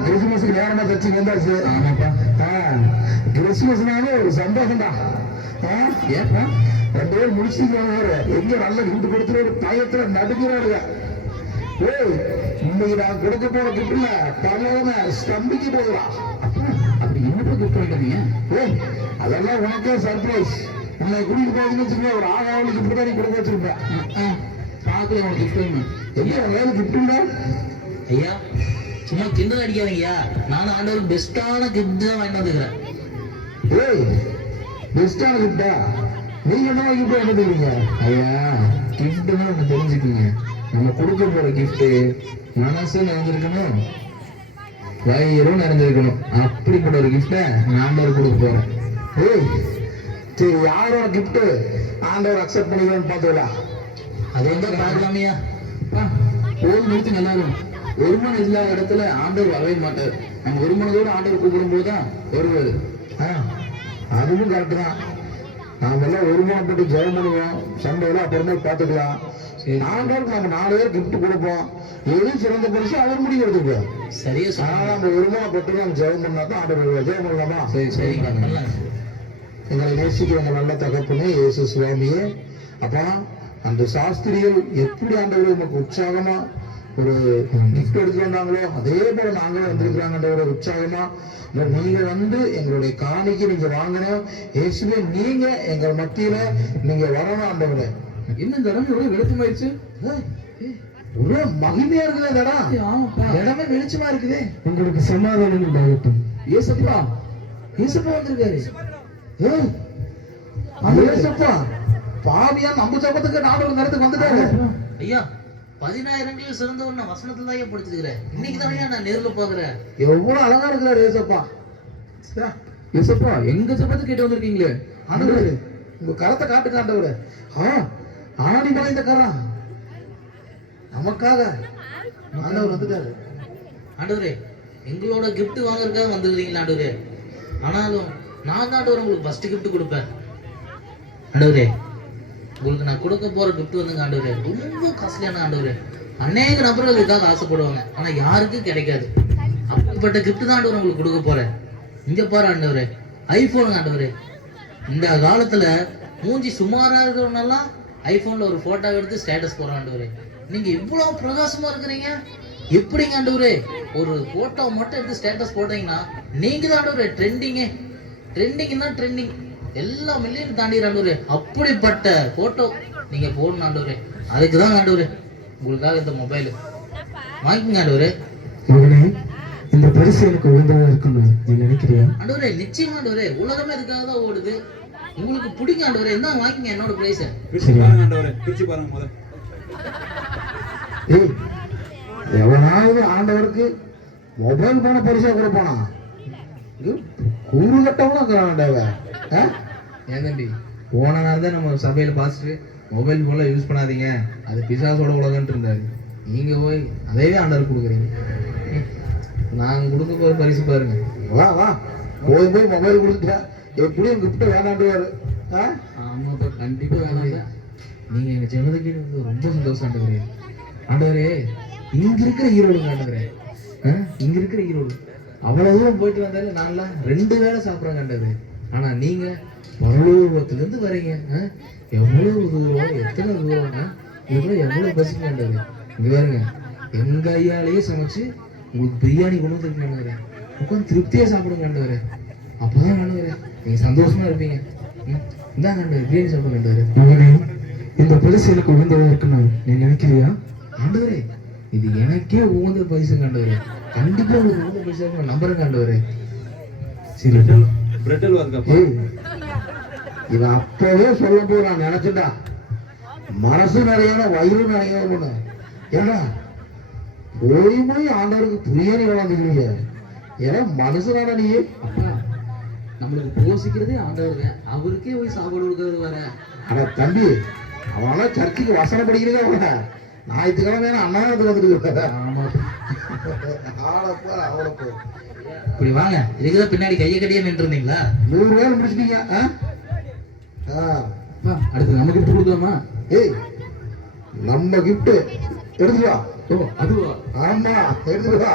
கிறிஸ்துமஸுக்கு நேரமா சர்ச்சுக்கு வந்தாச்சு. ஆமாப்பா. கிறிஸ்துமஸ்னாலே ஒரு சந்தோஷம் தான். ஏப்பா 2 பேரும் முடிச்சுக்கிறாங்க, எங்க நல்ல கிஃப்ட் கொடுத்துரு ஒரு பயத்துல நடுக்கிறாருங்க. ஏய், இன்னைக்கு நான் கொடுக்க போற கிஃப்ட்ல பலவன ஸ்தம்பிக்கு போகிறான். அப்படி என்ன கிஃப்ட் வாங்கிட்டீங்க? ஏய், அதெல்லாம் உனக்கே சர்ப்ரைஸ். உன்னை கூட்டிட்டு போகுதுன்னு வச்சுக்கோ, ஒரு ஆகாவளி கிஃப்ட் தான் நீ கொடுக்க வச்சிருப்பேன். பார்க்கல உனக்கு கிஃப்ட் வேணும். எங்க வேலை கிஃப்ட் இல்ல ஐயா? சும்மா கிண்டல் அடிக்காதீங்கய்யா. நானும் ஆண்டவருக்கு பெஸ்டான கிஃப்ட் தான் வாங்கிட்டு வந்துக்கிறேன். ஏய், பெஸ்டான கிஃப்டா? நீங்க என்ன கிஃப்ட் வாங்கிட்டு ஐயா கிஃப்ட்னா ஒன்று தெரிஞ்சுக்குங்க. நம்ம கொடுக்க போற கிஃப்ட் மனசு நிறைஞ்சிருக்கணும், வயிறும் நிறைஞ்சிருக்கணும். அப்படிப்பட்ட ஒரு கிஃப்டை ஆண்டவர் கொடுக்க போறேன். ஏய், சரி, யாரோட கிஃப்ட் ஆண்டவர் அக்செப்ட் பண்ணிக்கலாம்னு பாத்துக்கலாம். அது வந்து பார்க்கலாமையா? போது நிறுத்துங்க எல்லாரும். ஒரு மனம் இல்லாத இடத்துல ஆண்டவர் வரவே மாட்டார். நம்ம ஒரு மனதோட ஆண்டவர் கூப்பிடும் போதுதான் வருவாரு. அதுவும் கரெக்ட் தான். நாம எல்லாம் ஒருமானப்பட்டு ஜெயம் பண்ணுவோம், சண்டையில அப்புறமே பார்த்துக்கலாம். ஆண்டவருக்கு நம்ம 4 பேர் கிஃப்ட் கொடுப்போம். எது சிறந்த பரிசு அவர் முடிவு எடுத்துப்போம். சரியா ஆனா நம்ம ஒருமானப்பட்டு நம்ம ஜெயம் பண்ணாதான் ஆண்டவர் ஜெயம் பண்ணலாமா? சரி சரிங்க பண்ணலாம். எங்களை நேசிக்கிற உங்க நல்ல தகப்பனே இயேசு சுவாமியே, அப்பா அந்த சாஸ்திரிகள் எப்படி ஆண்டவர் நமக்கு உற்சாகமா ஒரு கிஃப்ட் எடுத்துட்டு வந்தாங்களோ அதே போல நாங்களும் வந்திருக்கிறாங்க ஒரு உற்சாகமா. நீங்க வந்து எங்களுடைய காணிக்கு நீங்க வாங்கணும். இயேசுவே நீங்க எங்கள் மத்தியில நீங்க வரணும் ஆண்டவரே. என்ன தரம் எவ்வளவு விளக்கமாயிருச்சு, ஒரே மகிமையா இருக்குது அந்த இடம். ஆமாப்பா, இடமே வெளிச்சமா இருக்குது. உங்களுக்கு சமாதானம் உண்டாகட்டும். ஏசப்பா, ஏசப்பா வந்திருக்காரு. ஏய், அந்த ஏசப்பா பாவியா நம்ம சபத்துக்கு 4 நேரத்துக்கு வந்துட்டாரு. ஐயா 10,000 சிறந்தவன் நான் வசனத்துல தான் படிச்சிருக்கிறேன். இன்னைக்கு தான் நான் நேர்ல பாக்குறேன். எவ்வளவு அழகா இருக்கிறாரு ஏசப்பா. ஏசப்பா எங்க சபத்துக்கு கேட்டு வந்திருக்கீங்களே. ஆண்டவரே உங்க கரத்தை காட்டுங்க ஆண்டவரே. ஆடி மலைந்த கரம் நமக்காக ஆண்டவர் வந்துட்டாரு. ஆண்டவரே எங்களோட கிஃப்ட் வாங்குறதுக்காக வந்துருக்கீங்களா ஆண்டவரே? ஆனாலும் நான் தான் ஆண்டவரே உங்களுக்கு ஃபர்ஸ்ட் கிஃப்ட் கொடுப்பேன். ஆண்டவரே உங்களுக்கு நான் கொடுக்க போற கிஃப்ட் வந்துங்க ஆண்டவரே, ரொம்ப காஸ்ட்லியான ஆண்டவரே. அநேக நபர்கள் இதுக்காக ஆசைப்படுவாங்க, ஆனா யாருக்கும் கிடைக்காது. அப்படிப்பட்ட கிஃப்ட் தான் ஆண்டவர் உங்களுக்கு கொடுக்க போறேன். இங்க பாரு ஆண்டவரே, ஐபோன் ஆண்டவரே. இந்த காலத்துல மூஞ்சி சுமாரா இருக்கிறவனெல்லாம் ஐபோன்ல ஒரு போட்டோ எடுத்து ஸ்டேட்டஸ் போடுறான் ஆண்டவரே. நீங்க இவ்வளவு பிரகாசமா இருக்கிறீங்க, எப்படிங்க ஆண்டவரே ஒரு போட்டோ மட்டும் எடுத்து ஸ்டேட்டஸ் போடுறீங்கன்னா நீங்க தான் ஆண்டவரே ட்ரெண்டிங்னா ட்ரெண்டிங் எல்லா மில்லியன் தாண்டி ஆண்டவரே. அப்படிப்பட்ட போட்டோ நீங்க போடணும் ஆண்டவரே. அதுக்குதான் ஆண்டவரே உங்களுக்காக இந்த மொபைல் வாங்கிக்கங்க ஆண்டவரே. மகனே, இந்த பரிசு எனக்கு உகந்ததா இருக்கணும் நீ நினைக்கிறியா? ஆண்டவரே நிச்சயமா ஆண்டவரே, உலகமே இதுக்காக தான் ஓடுது. உங்களுக்கு பிடிக்கும் ஆண்டவரே, என்ன வாங்கிக்கங்க என்னோட பிரைஸ். ஏய், எவனாவது ஆண்டவருக்கு மொபைல் போன பரிசா கொடுப்பானா? கூறு கட்டவனா ஆண்டவன். ஏன் தம்பி, போன நாள் தான் நம்ம சபையில பார்த்துட்டு மொபைல் போன்ல யூஸ் பண்ணாதீங்க, அது பிசாசோட உலகன்ட்டு இருந்தாரு. நீங்க போய் அதையே ஆண்டவர் கொடுக்குறீங்க. நாங்க கொடுக்க போற பரிசு பாருங்க. வா வா, போய் போய் மொபைல் கொடுத்துட்டா எப்படியும் கிஃப்ட் வேணாண்டுவாரு. ஆமாப்பா, கண்டிப்பா வேணாம். நீங்க எங்க ஜனதுக்கு ரொம்ப சந்தோஷம் ஆண்டவரே. ஆண்டவரே, இங்க இருக்கிற ஈரோடுங்க ஆண்டவரே, இங்க இருக்கிற ஈரோடு அவ்வளவு தூரம் போயிட்டு வந்தாலும் நான்லாம் 2 வேளை சாப்பிட்றாங்க ஆண்டவரே. ஆனா நீங்க பரலோகத்துல இருந்து வரீங்க. எவ்வளவு தூரம், எத்தனை தூரம்னா இவ்வளவு எவ்வளவு பசிங்க ஆண்டவரே. இங்க பாருங்க, எங்க ஐயாலேயே சமைச்சு உங்களுக்கு பிரியாணி கொண்டு வந்துருக்கீங்க. உட்காந்து திருப்தியா சாப்பிடுங்க ஆண்டவரே. அப்பதான் ஆண்டவரே நீங்க சந்தோஷமா இருப்பீங்க. இந்தாங்க ஆண்டவரே, பிரியாணி சாப்பிடுங்க ஆண்டவரே. மகனே, இந்த பரிசு எனக்கு உகந்ததா இருக்கணும் நீ நினைக்கிறியா? ஆண்டவரே, இது எனக்கே உகந்த பரிசுங்க ஆண்டவரே. கண்டிப்பா உங்களுக்கு உகந்த பரிசா இருக்கும் நம்புறேங்க ஆண்டவரே. சரி, ஏய், இவன் அப்பவே சொல்ல போது நான் நினைச்சுட்டா மனசு நிறைய வயிறு நிறைய. ஏன்னா போய் ஆண்டவருக்கு பிரியாணி வளர்ந்துக்கிறீங்க. ஏன்னா மனசுதான நீ. அப்பா, நம்மளுக்கு போசிக்கிறதே ஆண்டவர் தான், அவருக்கே போய் சாப்பாடு கொடுக்கறது வர. ஆனா தம்பி, அவனால சர்ச்சுக்கு வசனம் படிக்கிறதே அவன ஞாயிற்றுக்கிழமை அண்ணாநத்துக்கு வந்துட்டு. ஆமா, ஆளப்பா அவளப்போ. இப்படி வாங்க, இதுக்குதான் பின்னாடி கையை கட்டியே நின்று இருந்தீங்களா? 100 வேலை முடிச்சிட்டீங்க. அப்பா, அடுத்து நமக்கு கிஃப்ட் கொடுக்கலாமா? ஏய், நம்ம கிஃப்ட் எடுத்துட்டு வா. ஓ, அதுவா? ஆமா, எடுத்துட்டு வா.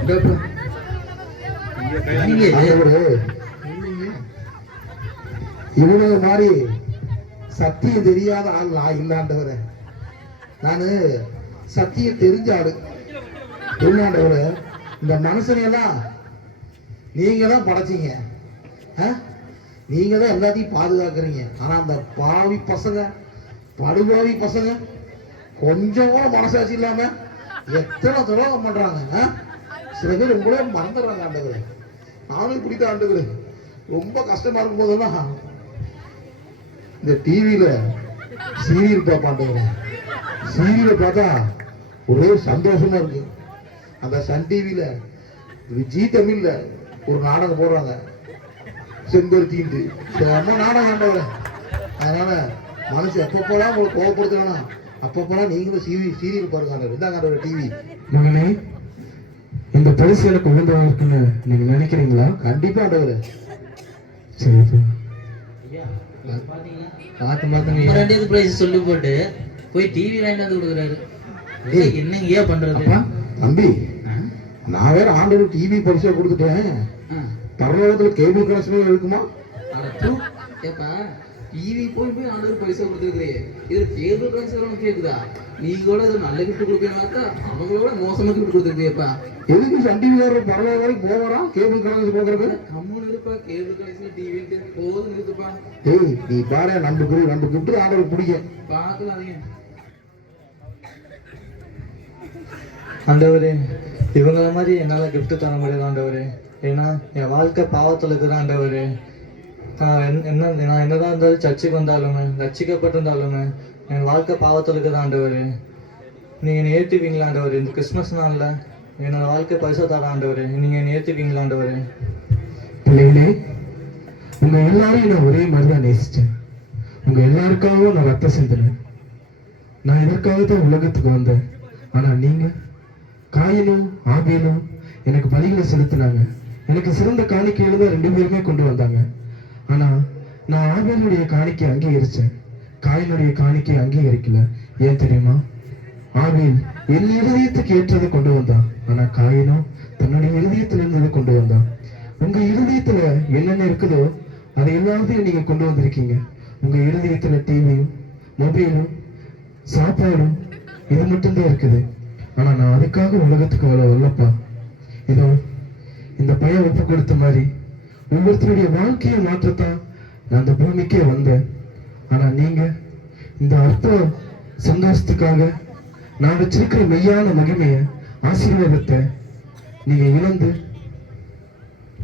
இந்தாப்பா. நீங்க ஆண்டவரே, இவனுங்க மாதிரி சத்தியம் தெரியாத ஆள் நான் இல்லாண்டவர. நானு சத்தியம் தெரிஞ்ச ஆளு இல்லாண்டவர. இந்த மனுஷனையெல்லாம் நீங்க தான் படைச்சீங்க, நீங்க தான் எல்லாத்தையும் பாதுகாக்கிறீங்க. ஆனா அந்த பாவி பசங்க, படுபாவி பசங்க கொஞ்சம் கூட மனசாட்சி இல்லாம எத்தனை துரோகம் பண்றாங்க. சில பேர் கூட மறந்துடுறாங்க ஆண்டவரே. நானும் இப்படித்தான் ஆண்டவரே. ரொம்ப கஷ்டமா இருக்கும் போதெல்லாம் இந்த டிவியில சீரியல் பார்ப்பாண்டவரே. சீரியலை பார்த்தா ஒரே சந்தோஷமா இருக்கு. அந்த சன் டிவியில ஜி தமிழ்ல ஒரு நாடகம் போடுறாங்க, செம்பருத்தின்ட்டு. அம்மா நாடகம் ஆண்டவரே. அதனால மனசு எப்பப்போலாம் உங்களுக்கு கோவப்படுத்தணும், அப்பப்போலாம் நீங்களும் சீரியல் பாருங்க ஆண்டவர். இந்தாங்க ஆண்டவர் டிவி. மகனே, இந்த பரிசு எனக்கு உகந்ததா இருக்குன்னு நீங்க நினைக்கிறீங்களா? கண்டிப்பா ஆண்டவர். சரி, பாத்தீங்களா? ரெண்டாவது பிரைஸ் சொல்லி போட்டு போய் டிவி வாங்கிட்டு கொடுக்குறாரு. என்னங்க ஏன் பண்றது? அப்பா, தம்பி, நான் வேற ஆண்டவர் டிவி பரிசா கொடுத்துட்டேன். பரலோகத்துல கேபிள் கனெக்ஷன் இருக்குமா? ஏப்பா, டிவி போய் ஆண்டவர் பரிசா கொடுத்துருக்கிறீங்க, இது கேபிள் கனெக்ஷன் கேக்குதா? நீங்க கூட நல்ல கிஃப்ட் கொடுப்பீங்கன்னாக்கா அவங்களோட மோசமா கிஃப்ட் கொடுத்துருக்கீங்கப்பா. எதுக்கு சன் டிவி பரலோகம் வரைக்கும் போவாரா கேபிள் கனெக்ஷன் கொடுக்கறது? கம்முன்னு இருப்பா, கேபிள் கனெக்ஷன் டிவி போதும் இருக்குப்பா. ஏய், நீ பாரு, நம்ம கிஃப்ட் ஆண்டவர் பிடிக்கும். பாக்கலாதீங்க. ஆண்டவரே, இவங்கள மாதிரி என்னால் கிஃப்ட் தர முடியாது ஆண்டவரே. ஏன்னா என் வாழ்க்கை பாவத்தில் இருக்கிற ஆண்டவரே. நான் என்னதான் இருந்தாலும் சர்ச்சுக்கு வந்தாலுமே, ரட்சிக்கப்பட்டிருந்தாலுமே என் வாழ்க்கை பாவத்தில் இருக்கிற ஆண்டவரே. நீங்கள் என்னை ஏற்றுவீங்களா ஆண்டவரே? இந்த கிறிஸ்மஸ் நாளில் என்னோட வாழ்க்கை பரிசா தர ஆண்டவரே. நீங்கள் என்னை ஏற்றுவீங்களா ஆண்டவரே? பிள்ளைகளே, உங்க எல்லாரும் நான் ஒரே மாதிரி தான் நேசிச்சேன். உங்க எல்லாருக்காகவும் நான் ரத்தம் சிந்தினேன். நான் இதற்காக தான் உலகத்துக்கு வந்தேன். ஆனா நீங்க, காயினும் ஆபேலும் எனக்கு பலிகளை செலுத்தினாங்க. எனக்கு சிறந்த காணிக்கையில தான் 2 பேருமே கொண்டு வந்தாங்க. ஆனா நான் ஆபேலுடைய காணிக்கை அங்கீகரிச்சேன், காயினுடைய காணிக்கை அங்கீகரிக்கல. ஏன் தெரியுமா? ஆபேல் என் இருதயத்துக்கு ஏற்றதை கொண்டு வந்தான், ஆனா காயினோ தன்னுடைய இருதயத்தில் இருந்ததை கொண்டு வந்தான். உங்க இருதயத்துல என்னென்ன இருக்குதோ அதை எல்லாத்தையும் நீங்க கொண்டு வந்திருக்கீங்க. உங்க இருதயத்துல டிவியும் மொபைலும் சாப்பாடும் இது மட்டும்தான் இருக்குது. ஆனா நான் அதுக்காக உலகத்துக்கு வரலப்பா. இதோ இந்த பையன் ஒப்பு கொடுத்த மாதிரி ஒவ்வொருத்தருடைய வாழ்க்கையை மாற்றத்தான் நான் அந்த பூமிக்கே வந்தேன். ஆனா நீங்க இந்த அற்ப சந்தோஷத்துக்காக நான் வச்சிருக்கிற மெய்யான மகிமைய ஆசீர்வாதத்தை நீங்க இழந்து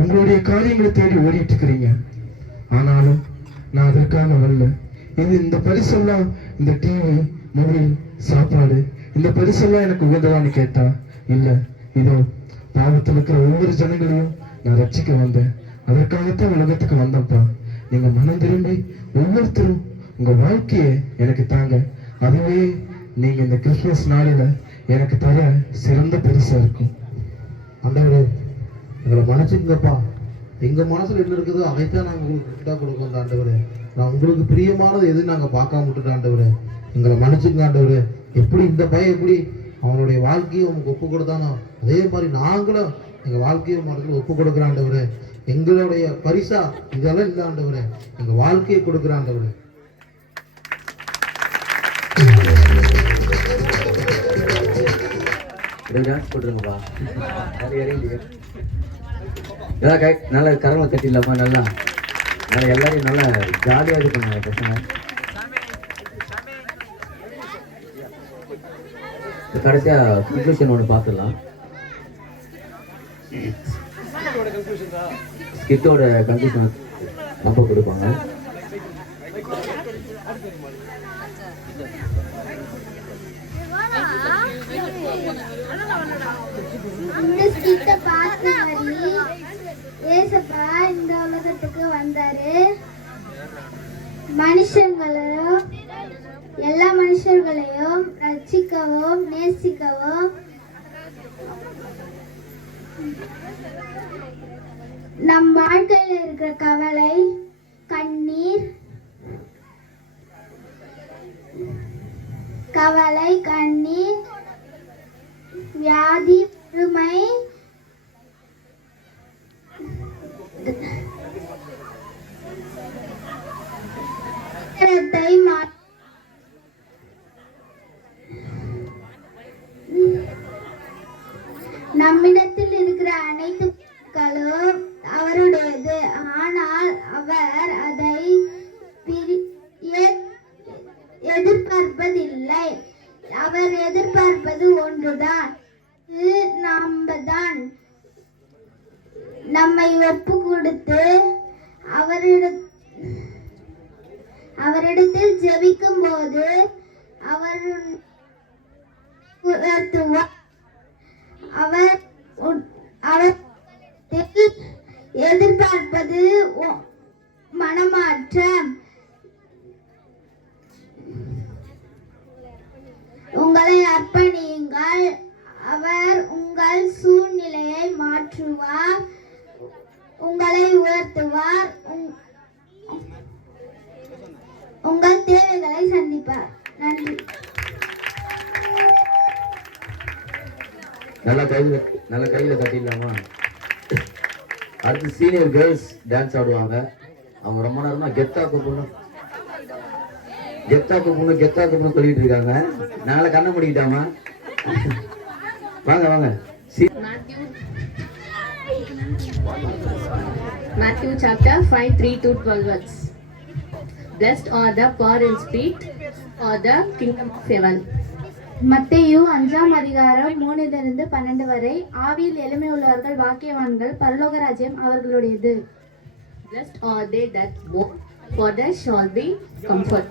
உங்களுடைய காரியங்களை தேடி ஓடிட்டு இருக்கிறீங்க. ஆனாலும் நான் அதற்காக வரல. இந்த பரிசெல்லாம், இந்த டிவி மொபைல் சாப்பாடு, இந்த பரிசெல்லாம் எனக்கு உகந்ததான்னு கேட்டா இல்ல. இதோ பாவத்தில் இருக்கிற ஒவ்வொரு ஜனங்களையும் நான் ரட்சிக்க வந்தேன். அதற்காகத்தான் உலகத்துக்கு வந்தப்பா. நீங்க மனம் திரும்பி ஒவ்வொருத்தரும் உங்க வாழ்க்கையை எனக்கு தாங்க. அதுவே நீங்க இந்த கிறிஸ்துமஸ் நாளில எனக்கு தர சிறந்த பரிசா இருக்கும். ஆண்டவரே, எங்களை மன்னிச்சுங்கப்பா. எங்க மனசுல என்ன இருக்குதோ அதைத்தான் நாங்க உங்களுக்கு கிட்டா கொடுக்கோம் ஆண்டவரே. நான் உங்களுக்கு பிரியமானது எது நாங்க பார்க்காம விட்டுட்டோம் ஆண்டவரே. எங்களை மன்னிச்சுங்க ஆண்டவரே. எப்படி இந்த பையன் எப்படி அவனுடைய வாழ்க்கையை உங்களுக்கு ஒப்பு கொடுத்தானோ அதே மாதிரி நாங்களும் எங்க வாழ்க்கையை மனசுல ஒப்பு கொடுக்குற ஆண்டவரே. எங்களுடைய பரிசா இதெல்லாம் இல்லை ஆண்டவரே, எங்க வாழ்க்கையை கொடுக்குற ஆண்டவரே. போட்டுருங்கப்பா. நல்லா கரங்களை கட்டிடலாமா? நல்லா நல்லா எல்லாரையும் நல்லா ஜாலியாக இது பண்ணாங்க பசங்க. கடைசியா கன்க்ளூஷன் ஒன்று பார்த்துடலாம். ஸ்கிட்டோட கன்க்ளூஷன் அப்போ கொடுப்பாங்க. இந்த ஸ்கிட்ட பார்த்த மாதிரி ஏசப்பா இந்த உலகத்துக்கு வந்தாரு. மனுஷங்களையும் எல்லா மனுஷர்களையும் ரட்சிக்கவும் நேசிக்கவும் நம் வாழ்க்கையில் இருக்கிற கவலை, கண்ணீர், வியாதி, வறுமை, நம்மிடத்தில் இருக்கிற அனைத்து பொருட்களும் அவருடையது. ஆனால் அவர் அதை எதிர்பார்ப்பதில்லை. அவர் எதிர்பார்ப்பது ஒன்றுதான், நாம்தான் நம்மை ஒப்பு கொடுத்து அவரிடத்தில் ஜெபிக்கும் போது அவர் உயர்த்துவார். அவர் எதிர்பார்ப்பது மனமாற்றம். உங்களை அர்ப்பணியுங்கள், அவர் உங்கள் சூழ்நிலையை மாற்றுவார், உங்களை உயர்த்துவார், உங்கள் தேவைகளை சந்திப்பார். நன்றி. நல்லா கையில கட்டிடலாமா? அடுத்து சீனியர் கேர்ள்ஸ் டான்ஸ் ஆடுவாங்க. அவங்க ரொம்ப நேரமா கெத்தா கூப்பிடணும் சொல்லிட்டு இருக்காங்க. நாங்கள கண்ண முடிக்கிட்டாமா? வாங்க. Matthew chapter 5:3-12 words. Blessed are the poor in spirit, for the kingdom of heaven. மத்தேயு 5ஆம் அதிகாரம் 3-12 வரை. ஆவியில் எளிமை உள்ளவர்கள் பாக்கியவான்கள், பரலோக ராஜ்யம் அவர்களுடையது. Blessed are they that mourn, for they shall be comfort.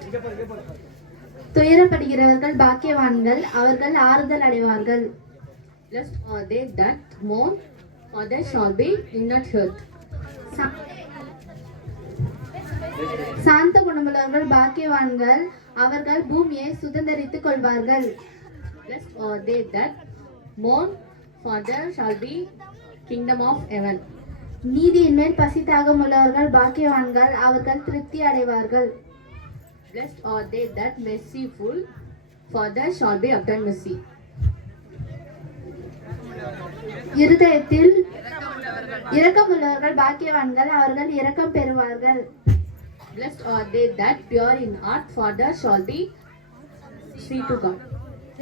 துயரப்படுகிறவர்கள் பாக்கியவான்கள், அவர்கள் ஆறுதல் அடைவார்கள். Blessed are they that mourn, for they shall be not hurt. சாந்த குணமுள்ளவர்கள் பாக்கியவான்கள், அவர்கள் பூமியை சுதந்தரித்துக் கொள்வார்கள். Blessed are they that mourn, for there shall be kingdom of heaven. நீதியின் மேல் பசி தாகம் உள்ளவர்கள் பாக்கியவான்கள், அவர்கள் திருப்தி அடைவார்கள். Blessed are they that merciful, for there shall be obtained mercy. இருதயத்தில் இரக்கமுள்ளவர்கள் பாக்கியவான்கள், அவர்கள் இரக்கம் பெறுவார்கள். Blessed are they that pure in heart, for they shall be see to God.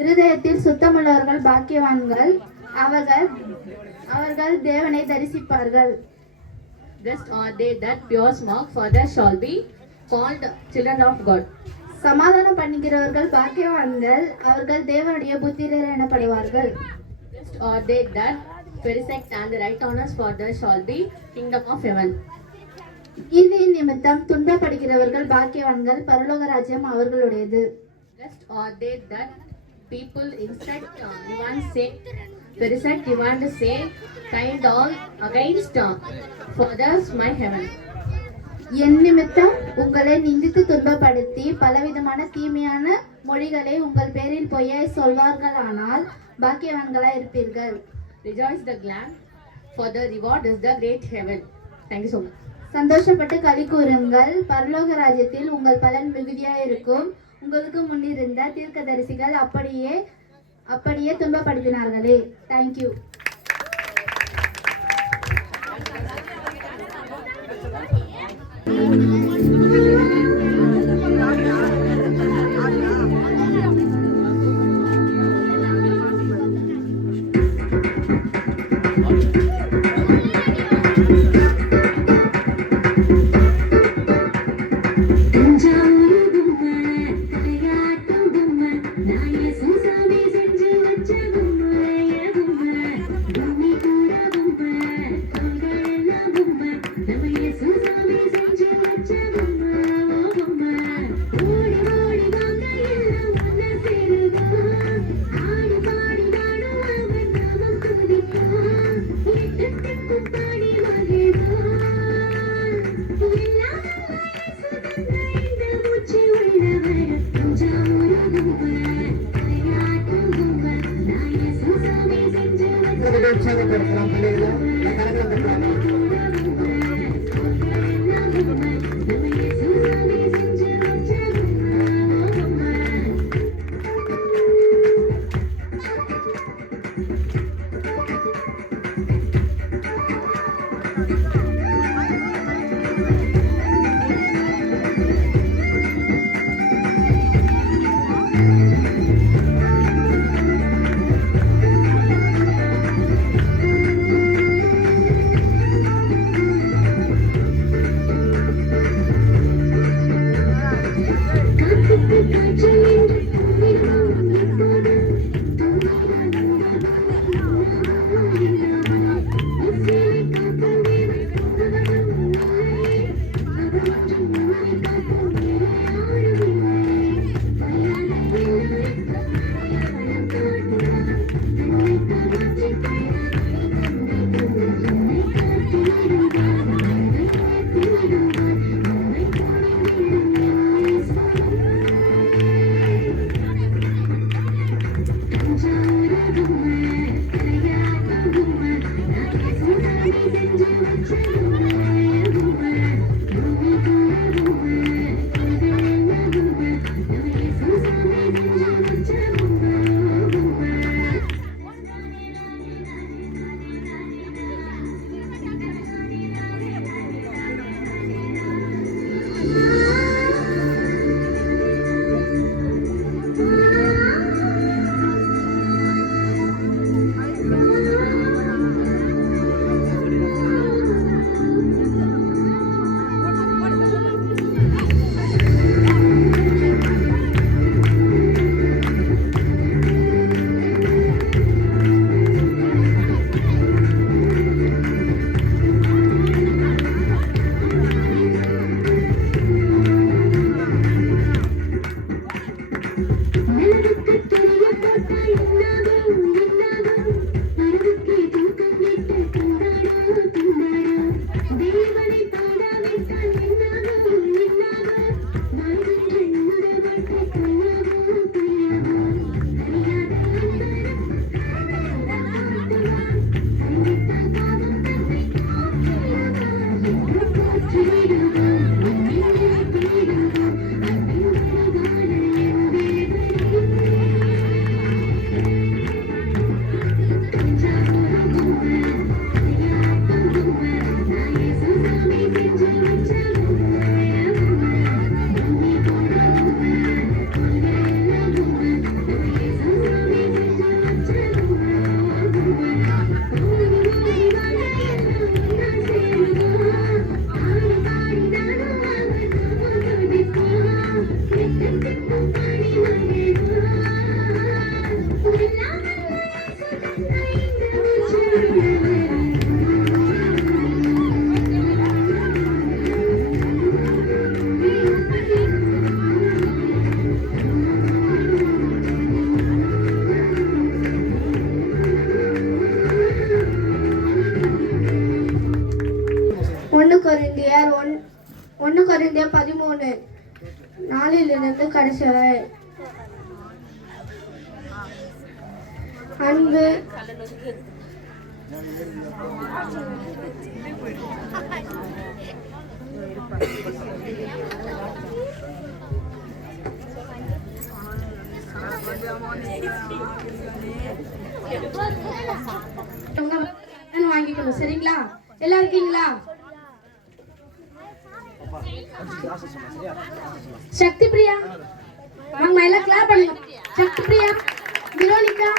இருதயத்தில் சுத்தமுள்ளவர்கள் பாக்கியவான்கள், அவர்கள் தேவனை தரிசிப்பார்கள். Blessed are they that pure smoke, for they shall be called children of God. சமாதானம் பண்ணுகிறவர்கள் பாக்கியவான்கள், அவர்கள் தேவனுடைய புத்திரர் எனப்படுவார்கள். Blessed are they that persecute and right honors, for they shall be kingdom of heaven. நீதியின் நிமித்தம் துன்பப்படுகிறவர்கள் பாக்கியவான்கள், பரலோக ராஜ்யம் அவர்களுடையது. Blessed are they that people insect even say, persecute even say, kind all against fathers my heaven. என் நிமித்தம் உங்களை நிந்தித்து துன்பப்படுத்தி பலவிதமான தீமையான மொழிகளை உங்கள் பேரில் பொய்யாய் சொல்வார்களானால் பாக்கியவான்களாய் இருப்பீர்கள். Rejoice the glad, for the reward is the great heaven. Thank you so much. சந்தோஷப்பட்டு களி கூறுங்கள், பரலோக ராஜ்யத்தில் உங்கள் பலன் மிகுதியாய் இருக்கும். உங்களுக்கு முன்னிருந்த தீர்க்கதரிசிகள் அப்படியே துன்பப்படுத்தினார்களே. தேங்க்யூ. 1 கொரிந்தியர் 13:4 கடைசி வரை. அன்பு வாங்கிக்கணும். சரிங்களா? எல்லாம் இருக்கீங்களா? சக்தி பிரியா வாங்க, எல்லாம் கிளாப் பண்ணுங்க. சக்தி பிரியா, விரோனிகா,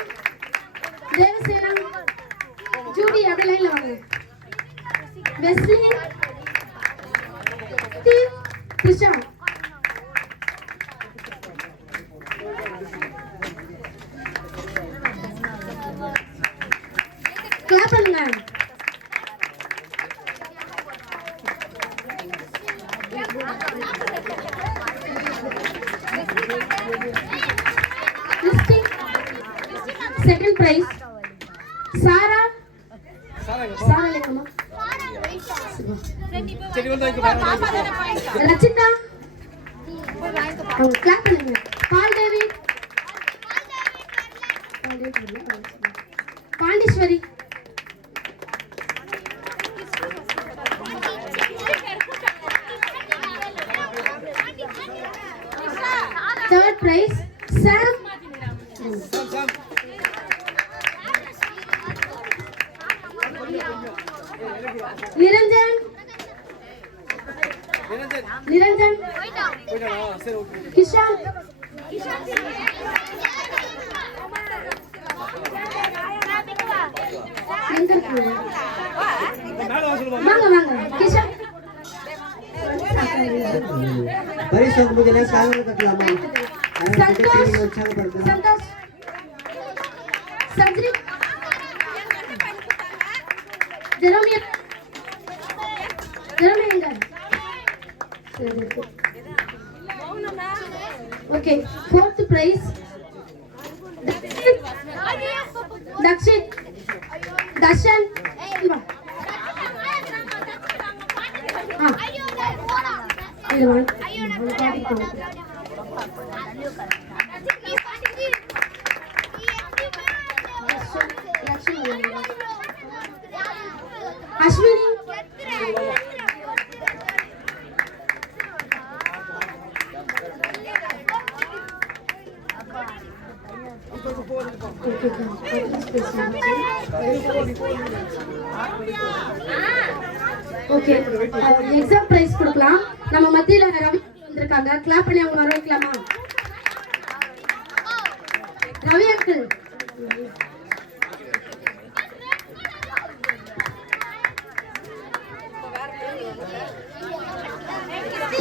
தேவசேனா, ஜூடி அப்படியே லைன்ல வாங்க. வெஸ்லி, கிருஷ்ணா, கிளாப் பண்ணுங்க. செகண்ட் பிரைஸ் சாரா லேக்கமா ரச்சிதா, அவங்க கிளாப் பண்ணுங்க. பால் தேவி, Pandeeswari, third prize Sam, Niranjan, Kisan, வாங்க வாங்க கிஷான். பரிசு முதில சாகல கட்டலாமா? Santhosh, Santhosh, Sanji, Jeremiah, Jeremiah. Okay, fourth prize Dakshit, Darshan. Ashwini, okay, exam prize கொடுக்கலாம். நம்ம மத்தியில ரவி வந்திருக்காங்க. கிளாப் பண்ணி அவங்க வர வைக்கலாமா? ரவி அங்கிள்,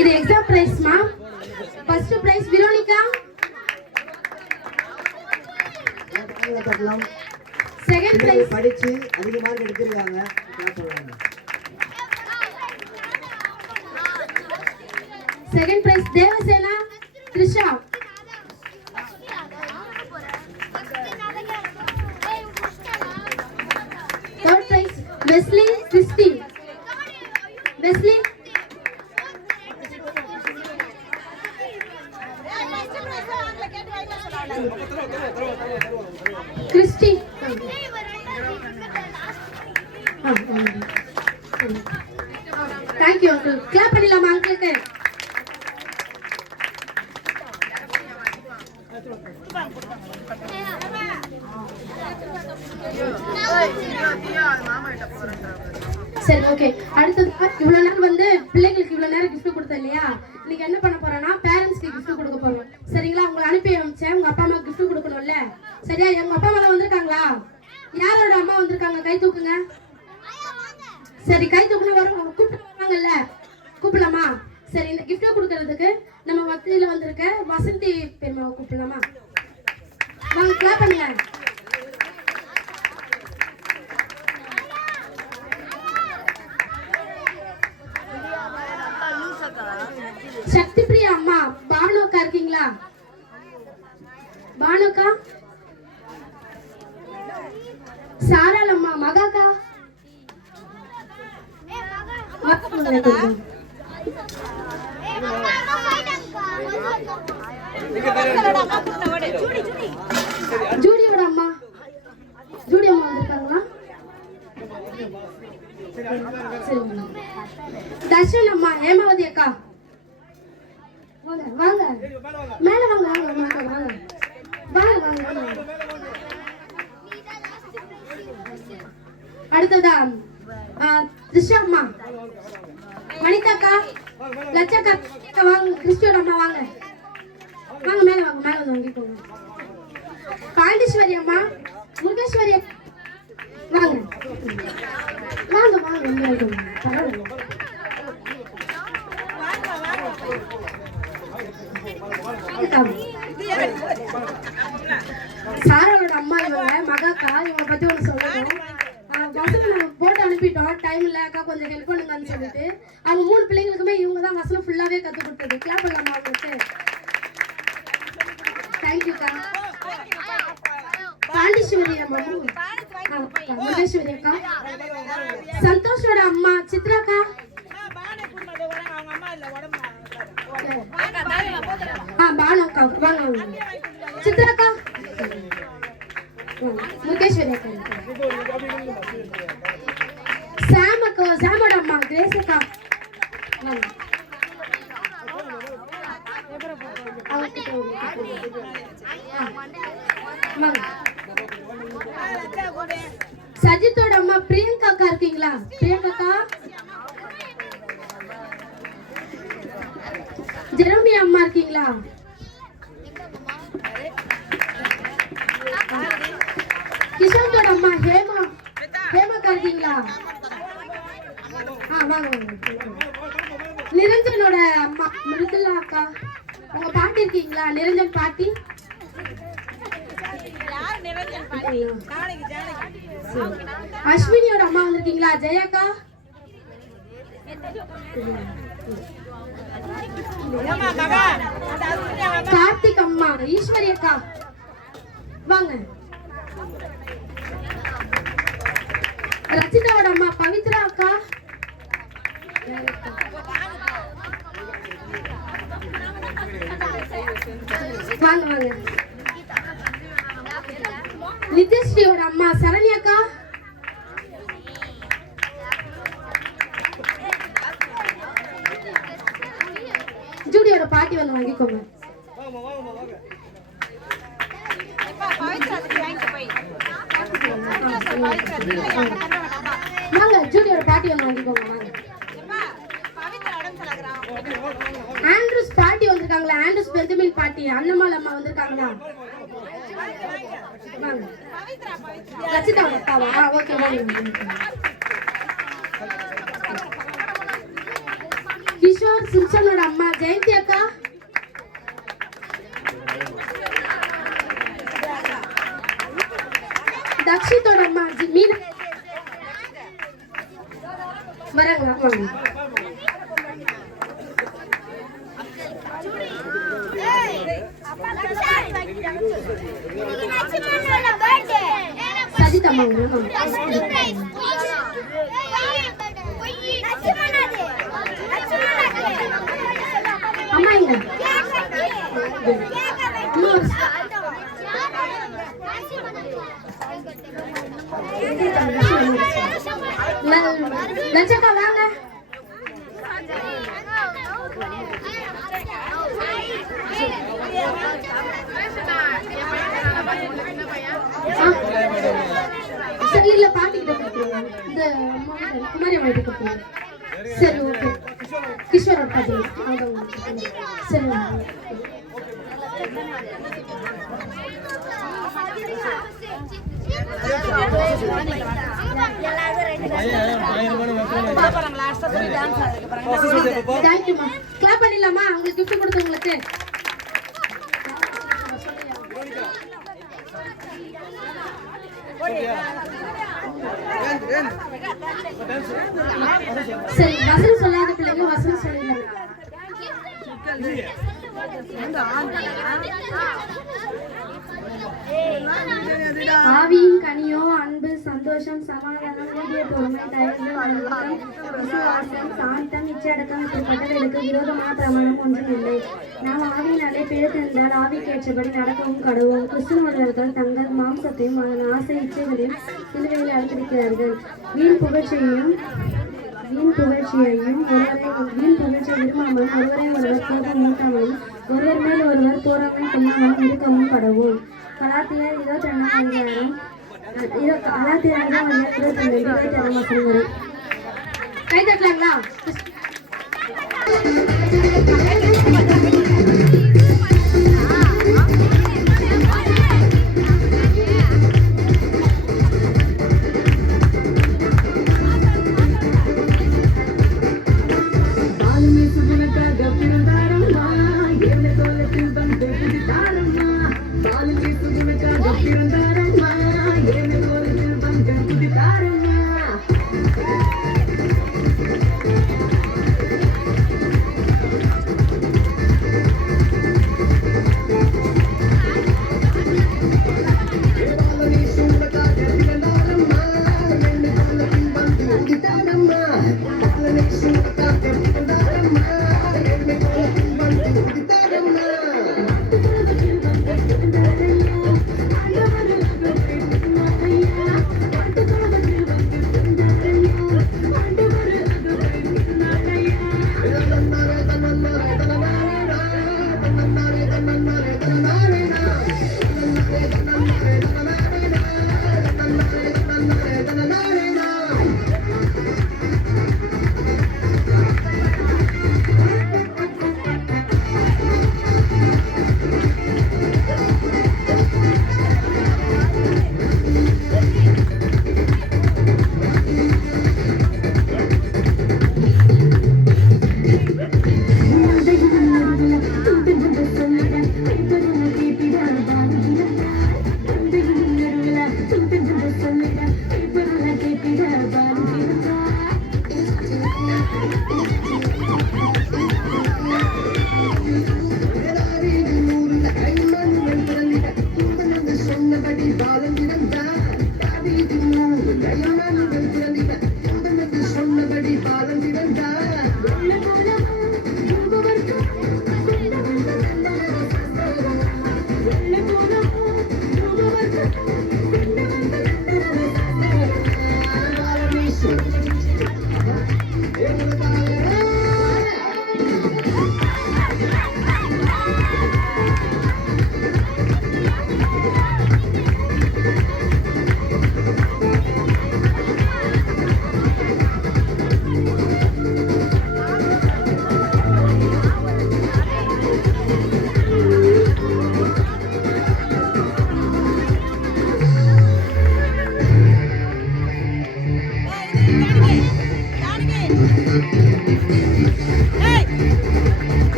இது எக்ஸாம் பிரைஸ்மா. ஃபர்ஸ்ட் பிரைஸ் விரோனிகா, கட்டலாம். செகண்ட் பிரைஸ் படிச்சு அதிக மார்க் எடுத்திருக்காங்க. Second prize Devasena, Trisha. Third prize Wesley, Christy. Wesley, Christy. Thank you uncle. Clap பண்ணிடலாமா அங்கிளுக்கு? சரி, ஓகே. அடுத்தது இவ்வளவு நேரம் வந்து பிள்ளைங்களுக்கு இவ்வளவு நேரம் கிஃப்ட் கொடுத்தேன் இல்லையா? இன்னைக்கு என்ன பண்ண போறோம்னா பேரண்ட்ஸ்க்கு கிஃப்ட் கொடுக்க போறோம். சரிங்களா? உங்களை அனுப்பி அமைச்சேன், உங்க அப்பா அம்மாக்கு கிஃப்ட் கொடுக்கணும்ல. சரியா? எங்க அப்பா அம்மா வந்திருக்காங்களா? யாரோட அம்மா வந்திருக்காங்க? கை தூக்குங்க. சரி, கை தூக்குன்னு வரும். கூப்பிட்டு வருவாங்கல்ல, கூப்பிடலாமா? சரி, இந்த கிஃப்ட் கொடுக்கறதுக்கு நம்ம மத்தியில வந்திருக்க வசந்தி பெருமாவை கூப்பிடலாமா? வாங்க, கிளாப் பண்ணுங்க. சக்தி பிரியா அம்மா பானுக்கா இருக்கீங்களா? பானுக்கா, சாரால் அம்மா, மகாக்கா, வாங்க கொஞ்சம். ஜூடியோட அம்மா ஜூடி அம்மா வந்திருக்காங்களா? சரிங்க. தர்ஷன் அம்மா, ஹேமாவதி அக்கா வாங்க வாங்க மேல வாங்க வாங்க வாங்க வாங்க வாங்க வாங்க வாங்க. அடுத்ததா திஷா அம்மா, வனிதாக்கா, லட்சக்கா வாங்க, கிறிஸ்டியோட அம்மா வாங்க வாங்க மேல வாங்க மேல வாங்கி போங்க. பாண்டீஸ்வரி அம்மா, முருகேஸ்வரி வாங்க வாங்க வாங்க மேல வாங்க. சாராவோட அம்மா இவங்க, மகாக்கா. இவங்க பத்தி ஒன்று சொல்லணும். வசனம் நாங்கள் போட்டு அனுப்பிட்டோம், டைம் இல்லை அக்கா கொஞ்சம் ஹெல்ப் பண்ணுங்கன்னு சொல்லிட்டு. அவங்க 3 பிள்ளைங்களுக்குமே இவங்க தான் வசனம் ஃபுல்லாவே கற்றுக் கொடுத்தது. கிளாப் பண்ணலாமா அவங்களுக்கு? தேங்க்யூக்கா. பாண்டீஸ்வரி அம்மா, முருகேஸ்வரி அக்கா, சந்தோஷோட அம்மா சித்ராக்கா, பானு அக்கா வாங்க வாங்க, சித்ராக்கா, முருகேஸ்வரி அக்கா, சாம் அக்கா, சாமோட அம்மா கிரேஸ் அக்கா வாங்க. சஜித்தோட அம்மா பிரியங்கா அக்கா இருக்கீங்களா? பிரியங்கா அக்கா, ஜெரோமி அம்மா இருக்கீங்களா? கிஷோரோட அம்மா ஹேமா, ஹேமாக்கா இருக்கீங்களா? வாங்க வாங்க. நிரஞ்சனோட அம்மா மிருதுலா அக்கா, உங்க பாட்டி இருக்கீங்களா? நிரஞ்சன் பாட்டி. அஸ்வினியோட அம்மா வந்திருக்கீங்களா? ஜெயாக்கா, கார்த்திக் அம்மா, ஈஸ்வரி அக்கா வாங்க. ரச்சிதாவோட அம்மா பவித்ரா அக்கா, வாங்க வாங்க. நித்யஸ்ரீயோட அம்மா சரண்யாக்கா, ஜூடியோட பாட்டி வந்து வாங்கிக்கோங்க. வாங்க ஜூடியோட பாட்டி வந்து வாங்கிக்கோங்க வாங்க. ஆண்ட்ரூஸ் பாட்டி வந்திருக்காங்களா? ஆண்ட்ரூஸ் பெந்தமின் பாட்டி, அண்ணமால் அம்மா வந்திருக்காங்களா? வாங்க. ரச்சிதா அக்காவா? ஓகே வாங்க. கிஷோர் சிம்சனோட அம்மா ஜெயந்தி அக்கா, தக்ஷித்தோட அம்மா மீனா வராங்களா? வாங்க. சஜித் அம்மா அம்மா இங்க லட்சக்கா வாங்க. சரி இல்ல பாட்டிக்கிட்ட கொடுத்துருங்க, இந்த குமாரி அம்மா கிட்ட கொடுத்துருங்க. சரி ஓகே. கிஷோரோட பாட்டி சரி. தேங்க்யூமா. கிளாப் பண்ணிடலாமா? உங்களுக்கு கிஃப்ட் கொடுத்தவங்களுக்கு. சரி வசனம் சொல்லாத பிள்ளைங்க வசனம் சொல்லிடுறாங்க. ஆவியின் கனியோ அன்பு, சந்தோஷம், சமாதானம், நீடிய பொறுமை, தயவு, விசுவாசம், சாந்தம், அடக்கம் இப்படிப்பட்டவர்களுக்கு விரோதமான பிரமாணம் ஒன்றும் இல்லை. நாம் ஆவியினாலே பிழைத்திருந்தால் ஆவிக்கேற்றபடி நடக்கவும் கடவோம். கிறிஸ்துவர்கள் தங்கள் மாம்சத்தையும் அதன் ஆசை இச்சைகளையும் சிலுவையில் அனுப்பியிருக்கிறார்கள். வீண் புகழ்ச்சியை விரும்பாமலும் ஒருவரை ஒருவர் கோபம் மூட்டாமலும் ஒருவர் மேல் ஒருவர் போராமை கொள்ளாமலும் இருக்கவும் கடவோம். கலாத்தியர் 22 வசனங்கள். கை தட்டலாங்களா?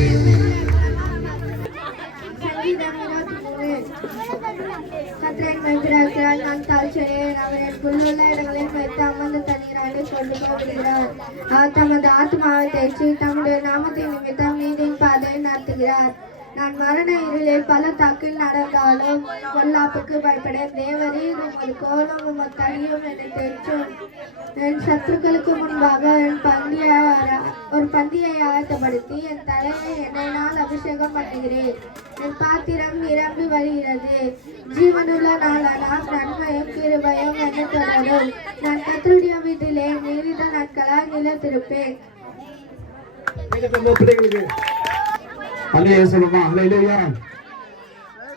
Thank you. வருகிறார். அவர் தமது ஆத்மாவை தேற்றி தம்முடைய நாமத்தின் நிமித்தம் நீதியின் பாதையை நடத்துகிறார். நான் மரண இருளில் பல தாக்கில் நடந்தாலும் பொல்லாப்புக்கு பயப்படேன். தேவரீர் உமது கோலும் உமது தடியும் என்னை தேற்றும். என் சத்துருக்களுக்கு முன்பாக ஒரு பந்தியை ஆயத்தப்படுத்தி என் தலையை எண்ணெயினால் அபிஷேகம் பண்ணுகிறேன். என் பாத்திரம் நிரம்பி வருகிறது. ஜீவனுள்ள நாளானால் நன்மையும் கிருபையும் என்னை தொடரும். நான் கர்த்தருடைய வீட்டிலே நீடித்த நாட்களாய் நிலைத்திருப்பேன். அல்லேலூயா சொல்லுமா, அல்லேலூயா.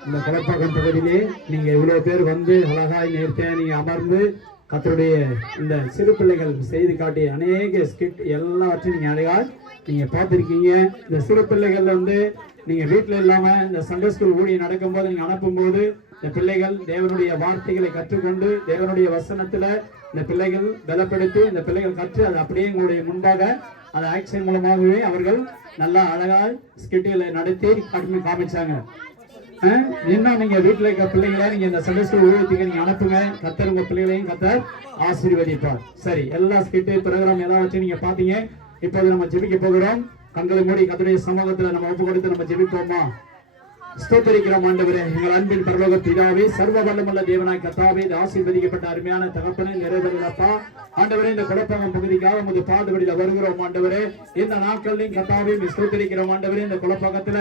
இந்த கொலப்பாக்கம் பகுதியிலே நீங்க இவ்வளவு பேர் வந்து அழகாய் நேர்த்தியா நீங்க அமர்ந்து கர்த்தருடைய இந்த சிறு பிள்ளைகள் செய்து காட்டிய அநேக ஸ்கிட் எல்லாவற்றையும் நீங்க அழகாய் நீங்க பார்த்திருக்கீங்க. இந்த சிறு பிள்ளைகள் வந்து நீங்க வீட்டுல இல்லாம இந்த சண்டே ஸ்கூல் ஊழியம் நடக்கும் போது நீங்க அனுப்பும் போது இந்த பிள்ளைகள் தேவனுடைய வார்த்தைகளை கற்றுக்கொண்டு தேவனுடைய வசனத்துல இந்த பிள்ளைகள் பலப்படுத்தி இந்த பிள்ளைகள் கற்று அது அப்படியே உங்களுடைய முன்பாக அது ஆக்ஷன் மூலமாகவே அவர்கள் நல்லா அழகாய் ஸ்கிட்டுகளை நடத்தி காமிச்சாங்க. இன்னும் நீங்க வீட்டுல இருக்க பிள்ளைகளை நீங்க இந்த சண்டே ஸ்கூல் ஊழியத்துக்கு நீங்க அனுப்புங்க. கர்த்தர் உங்க பிள்ளைகளையும் கர்த்தர் ஆசீர்வதிப்பார். சரி, எல்லா ஸ்கிட்டு ப்ரோக்ராம் எல்லாவற்றையும் நீங்க பாத்தீங்க. இப்போது நம்ம ஜெபிக்க போகிறோம். கண்களை மூடி கர்த்தருடைய சமூகத்துல நம்ம ஒப்பு கொடுத்து நம்ம ஜெபிப்போமா? ஸ்தோத்திரிக்கிறோம் ஆண்டவரே, எங்கள் அன்பின் பரலோக பிதாவே, சர்வ வல்லமுள்ள தேவனாய் கர்த்தாவே, இந்த ஆசீர்வதிக்கப்பட்ட அருமையான தகப்பனே, நிறைவேறப்பா ஆண்டவரே, இந்த குழப்பம் பகுதிக்காக உமது பாடுபடியில வருகிறோம் ஆண்டவரே. இந்த நாட்களிலும் கர்த்தாவே ஸ்தோத்திரிக்கிறோம் ஆண்டவரே. இந்த குழப்பத்துல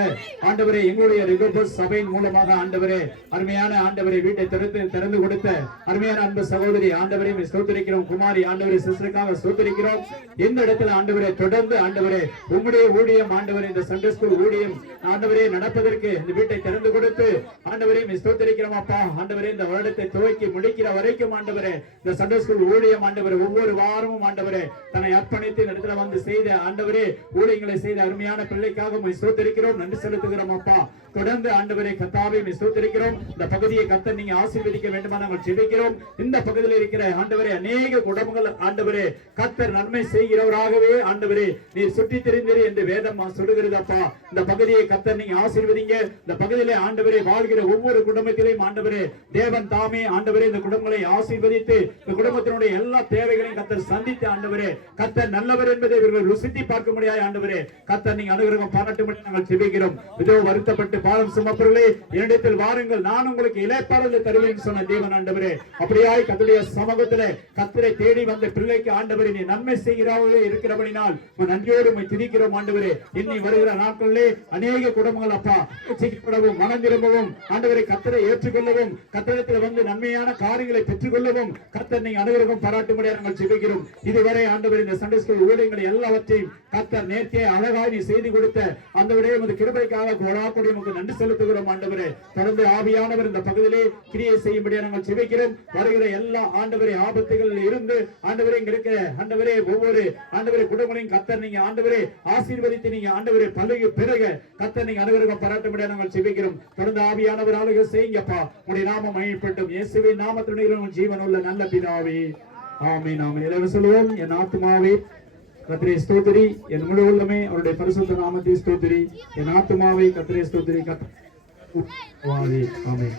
ஆண்டவரே எங்களுடைய ரிகோபஸ் சபையின் மூலமாக ஆண்டவரே அருமையான ஆண்டவரை வீட்டை திறந்து கொடுத்த அருமையான அன்பு சகோதரி ஆண்டவரே ஸ்தோத்திரிக்கிறோம். குமாரி ஆண்டவரை சிஸ்டருக்காக ஸ்தோத்திரிக்கிறோம். இந்த இடத்துல ஆண்டவரே தொடர்ந்து ஆண்டவரே உங்களுடைய ஊழியம் ஆண்டவரே இந்த சண்டே ஸ்கூல் ஊழியம் ஆண்டவரே நடப்பதற்கு இந்த வீட்டை திறந்து கொடுத்து ஆண்டவரே ஸ்தோத்திரிக்கிறோம் அப்பா. ஆண்டவரே இந்த வருடத்தை துவக்கி முடிக்கிற வரைக்கும் ஆண்டவரே இந்த சண்டே ஸ்கூல் ஊழியம் ஆண்டவரே ஒவ்வொரு வாரமும் ஆண்டவரே தன்னை அர்ப்பணித்து இந்த இடத்துல வந்து செய்த ஆண்டவரே ஊழியங்களை செய்த அருமையான பிள்ளைக்காக ஸ்தோத்திரிக்கிறோம், நன்றி செலுத்துகிறோம் அப்பா. தொடர்ந்து ஆண்டவரே கர்த்தாவே ஸ்தோத்திரிக்கிறோம். இந்த பகுதியை கர்த்தர் நீங்க ஆசீர்வதிக்க வேண்டுமா நாங்கள் ஜெபிக்கிறோம். இந்த பகுதியில் இருக்கிற ஆண்டவரே அநேக குடும்பங்கள் ஆண்டவரே கர்த்தர் நன்மை செய்கிறவராகவே ஆண்டவரே நீர் சுற்றி தெரிந்தீர் என்று வேதம் சொல்லுகிறது அப்பா. இந்த பகுதியை கர்த்தர் நீங்க ஆசீர்வதிங்க. இந்த பகுதியிலே ஆண்டவரே வாழ்கிற ஒவ்வொரு குடும்பத்திலையும் ஆண்டவரே தேவன் தாமே ஆண்டவரே இந்த குடும்பங்களை ஆசீர்வதித்து இந்த குடும்பத்தினுடைய எல்லா தேவைகளையும் கர்த்தர் சந்தித்து ஆண்டவரே கர்த்தர் நல்லவர் என்பதை இவர்கள் ருசித்து பார்க்க முடியாது ஆண்டவரே கர்த்தர் நீங்க அனுகிரகம் பாராட்டும்படி நாங்கள் ஜெபிக்கிறோம். இதோ வருத்தப்பட்டு பாரம் சுமப்பவர்களே என்னிடத்தில் வாருங்கள், நான் உங்களுக்கு இளைப்பாறுதல் தருவேன் சொன்ன தேவன் ஆண்டவரே. அப்படியாய் கர்த்தருடைய சமூகத்திலே கர்த்தரை தேடி வந்த பிள்ளைக்கு ஆண்டவரே நீ நன்மை செய்கிறவர்களே இருக்கிறபடினால் நன்றியோடு துதிக்கிறோம் ஆண்டவரே. இன்னி வருகிற நாட்களிலே அநேக குடும்பங்கள் அப்பா ரட்சிக்கப்படவும் மனம் திரும்பவும் ஆண்டவரை கர்த்தரை ஏற்றுக்கொள்ளவும் கர்த்தரிடத்தில் வந்து நன்மையான காரியங்களை பெற்றுக் கொள்ளவும் கர்த்தர் நீங்க அனுகிரகம் பாராட்டும்படியாக நாங்கள் ஜெபிக்கிறோம். இதுவரை ஆண்டவர் இந்த சண்டே ஸ்கூல் ஊழியங்களை எல்லாவற்றையும் கர்த்தர் நேர்த்தியை அழகாய் நீ செய்து கொடுத்த அந்த விட கிருபைக்காக கோடாக்கூடிய நன்றி செலுத்துகிறோம் ஆண்டவரே. தொடர்ந்து ஆவியானவர் இந்த பகுதியிலே கிரியை செய்யும்படியாக நாங்கள் ஜெபிக்கிறோம். வருகிற எல்லா ஆண்டவரே ஆபத்துகளில் இருந்து ஆண்டவரே இங்க இருக்கிற ஆண்டவரே ஒவ்வொரு ஆண்டவரே குடும்பங்களையும் கர்த்தர் நீங்க ஆண்டவரே ஆசீர்வதித்து நீங்க ஆண்டவரே பல்லுக்கு பிறகு கர்த்தர் நீங்க அனுகிரகம் பாராட்டும்படியாக நாங்கள் ஜெபிக்கிறோம். தொடர்ந்து ஆவியானவர் ஆளுகை செய்யுங்கப்பா. உடைய நாமம் மகிமைப்பட்டும். இயேசுவின் நாமத்தினுடைய ஜீவனுள்ள நல்ல பிதாவே, ஆமென் ஆமென். எல்லாரும் சொல்லுவோம், என் ஆத்துமாவே கர்த்தரை ஸ்தோத்திரி, என் முழு உள்ளமே அவருடைய பரிசுத்த நாமத்தை ஸ்தோத்திரி, என் ஆத்துமாவை கர்த்தரை ஸ்தோத்திரி. ஆமென்.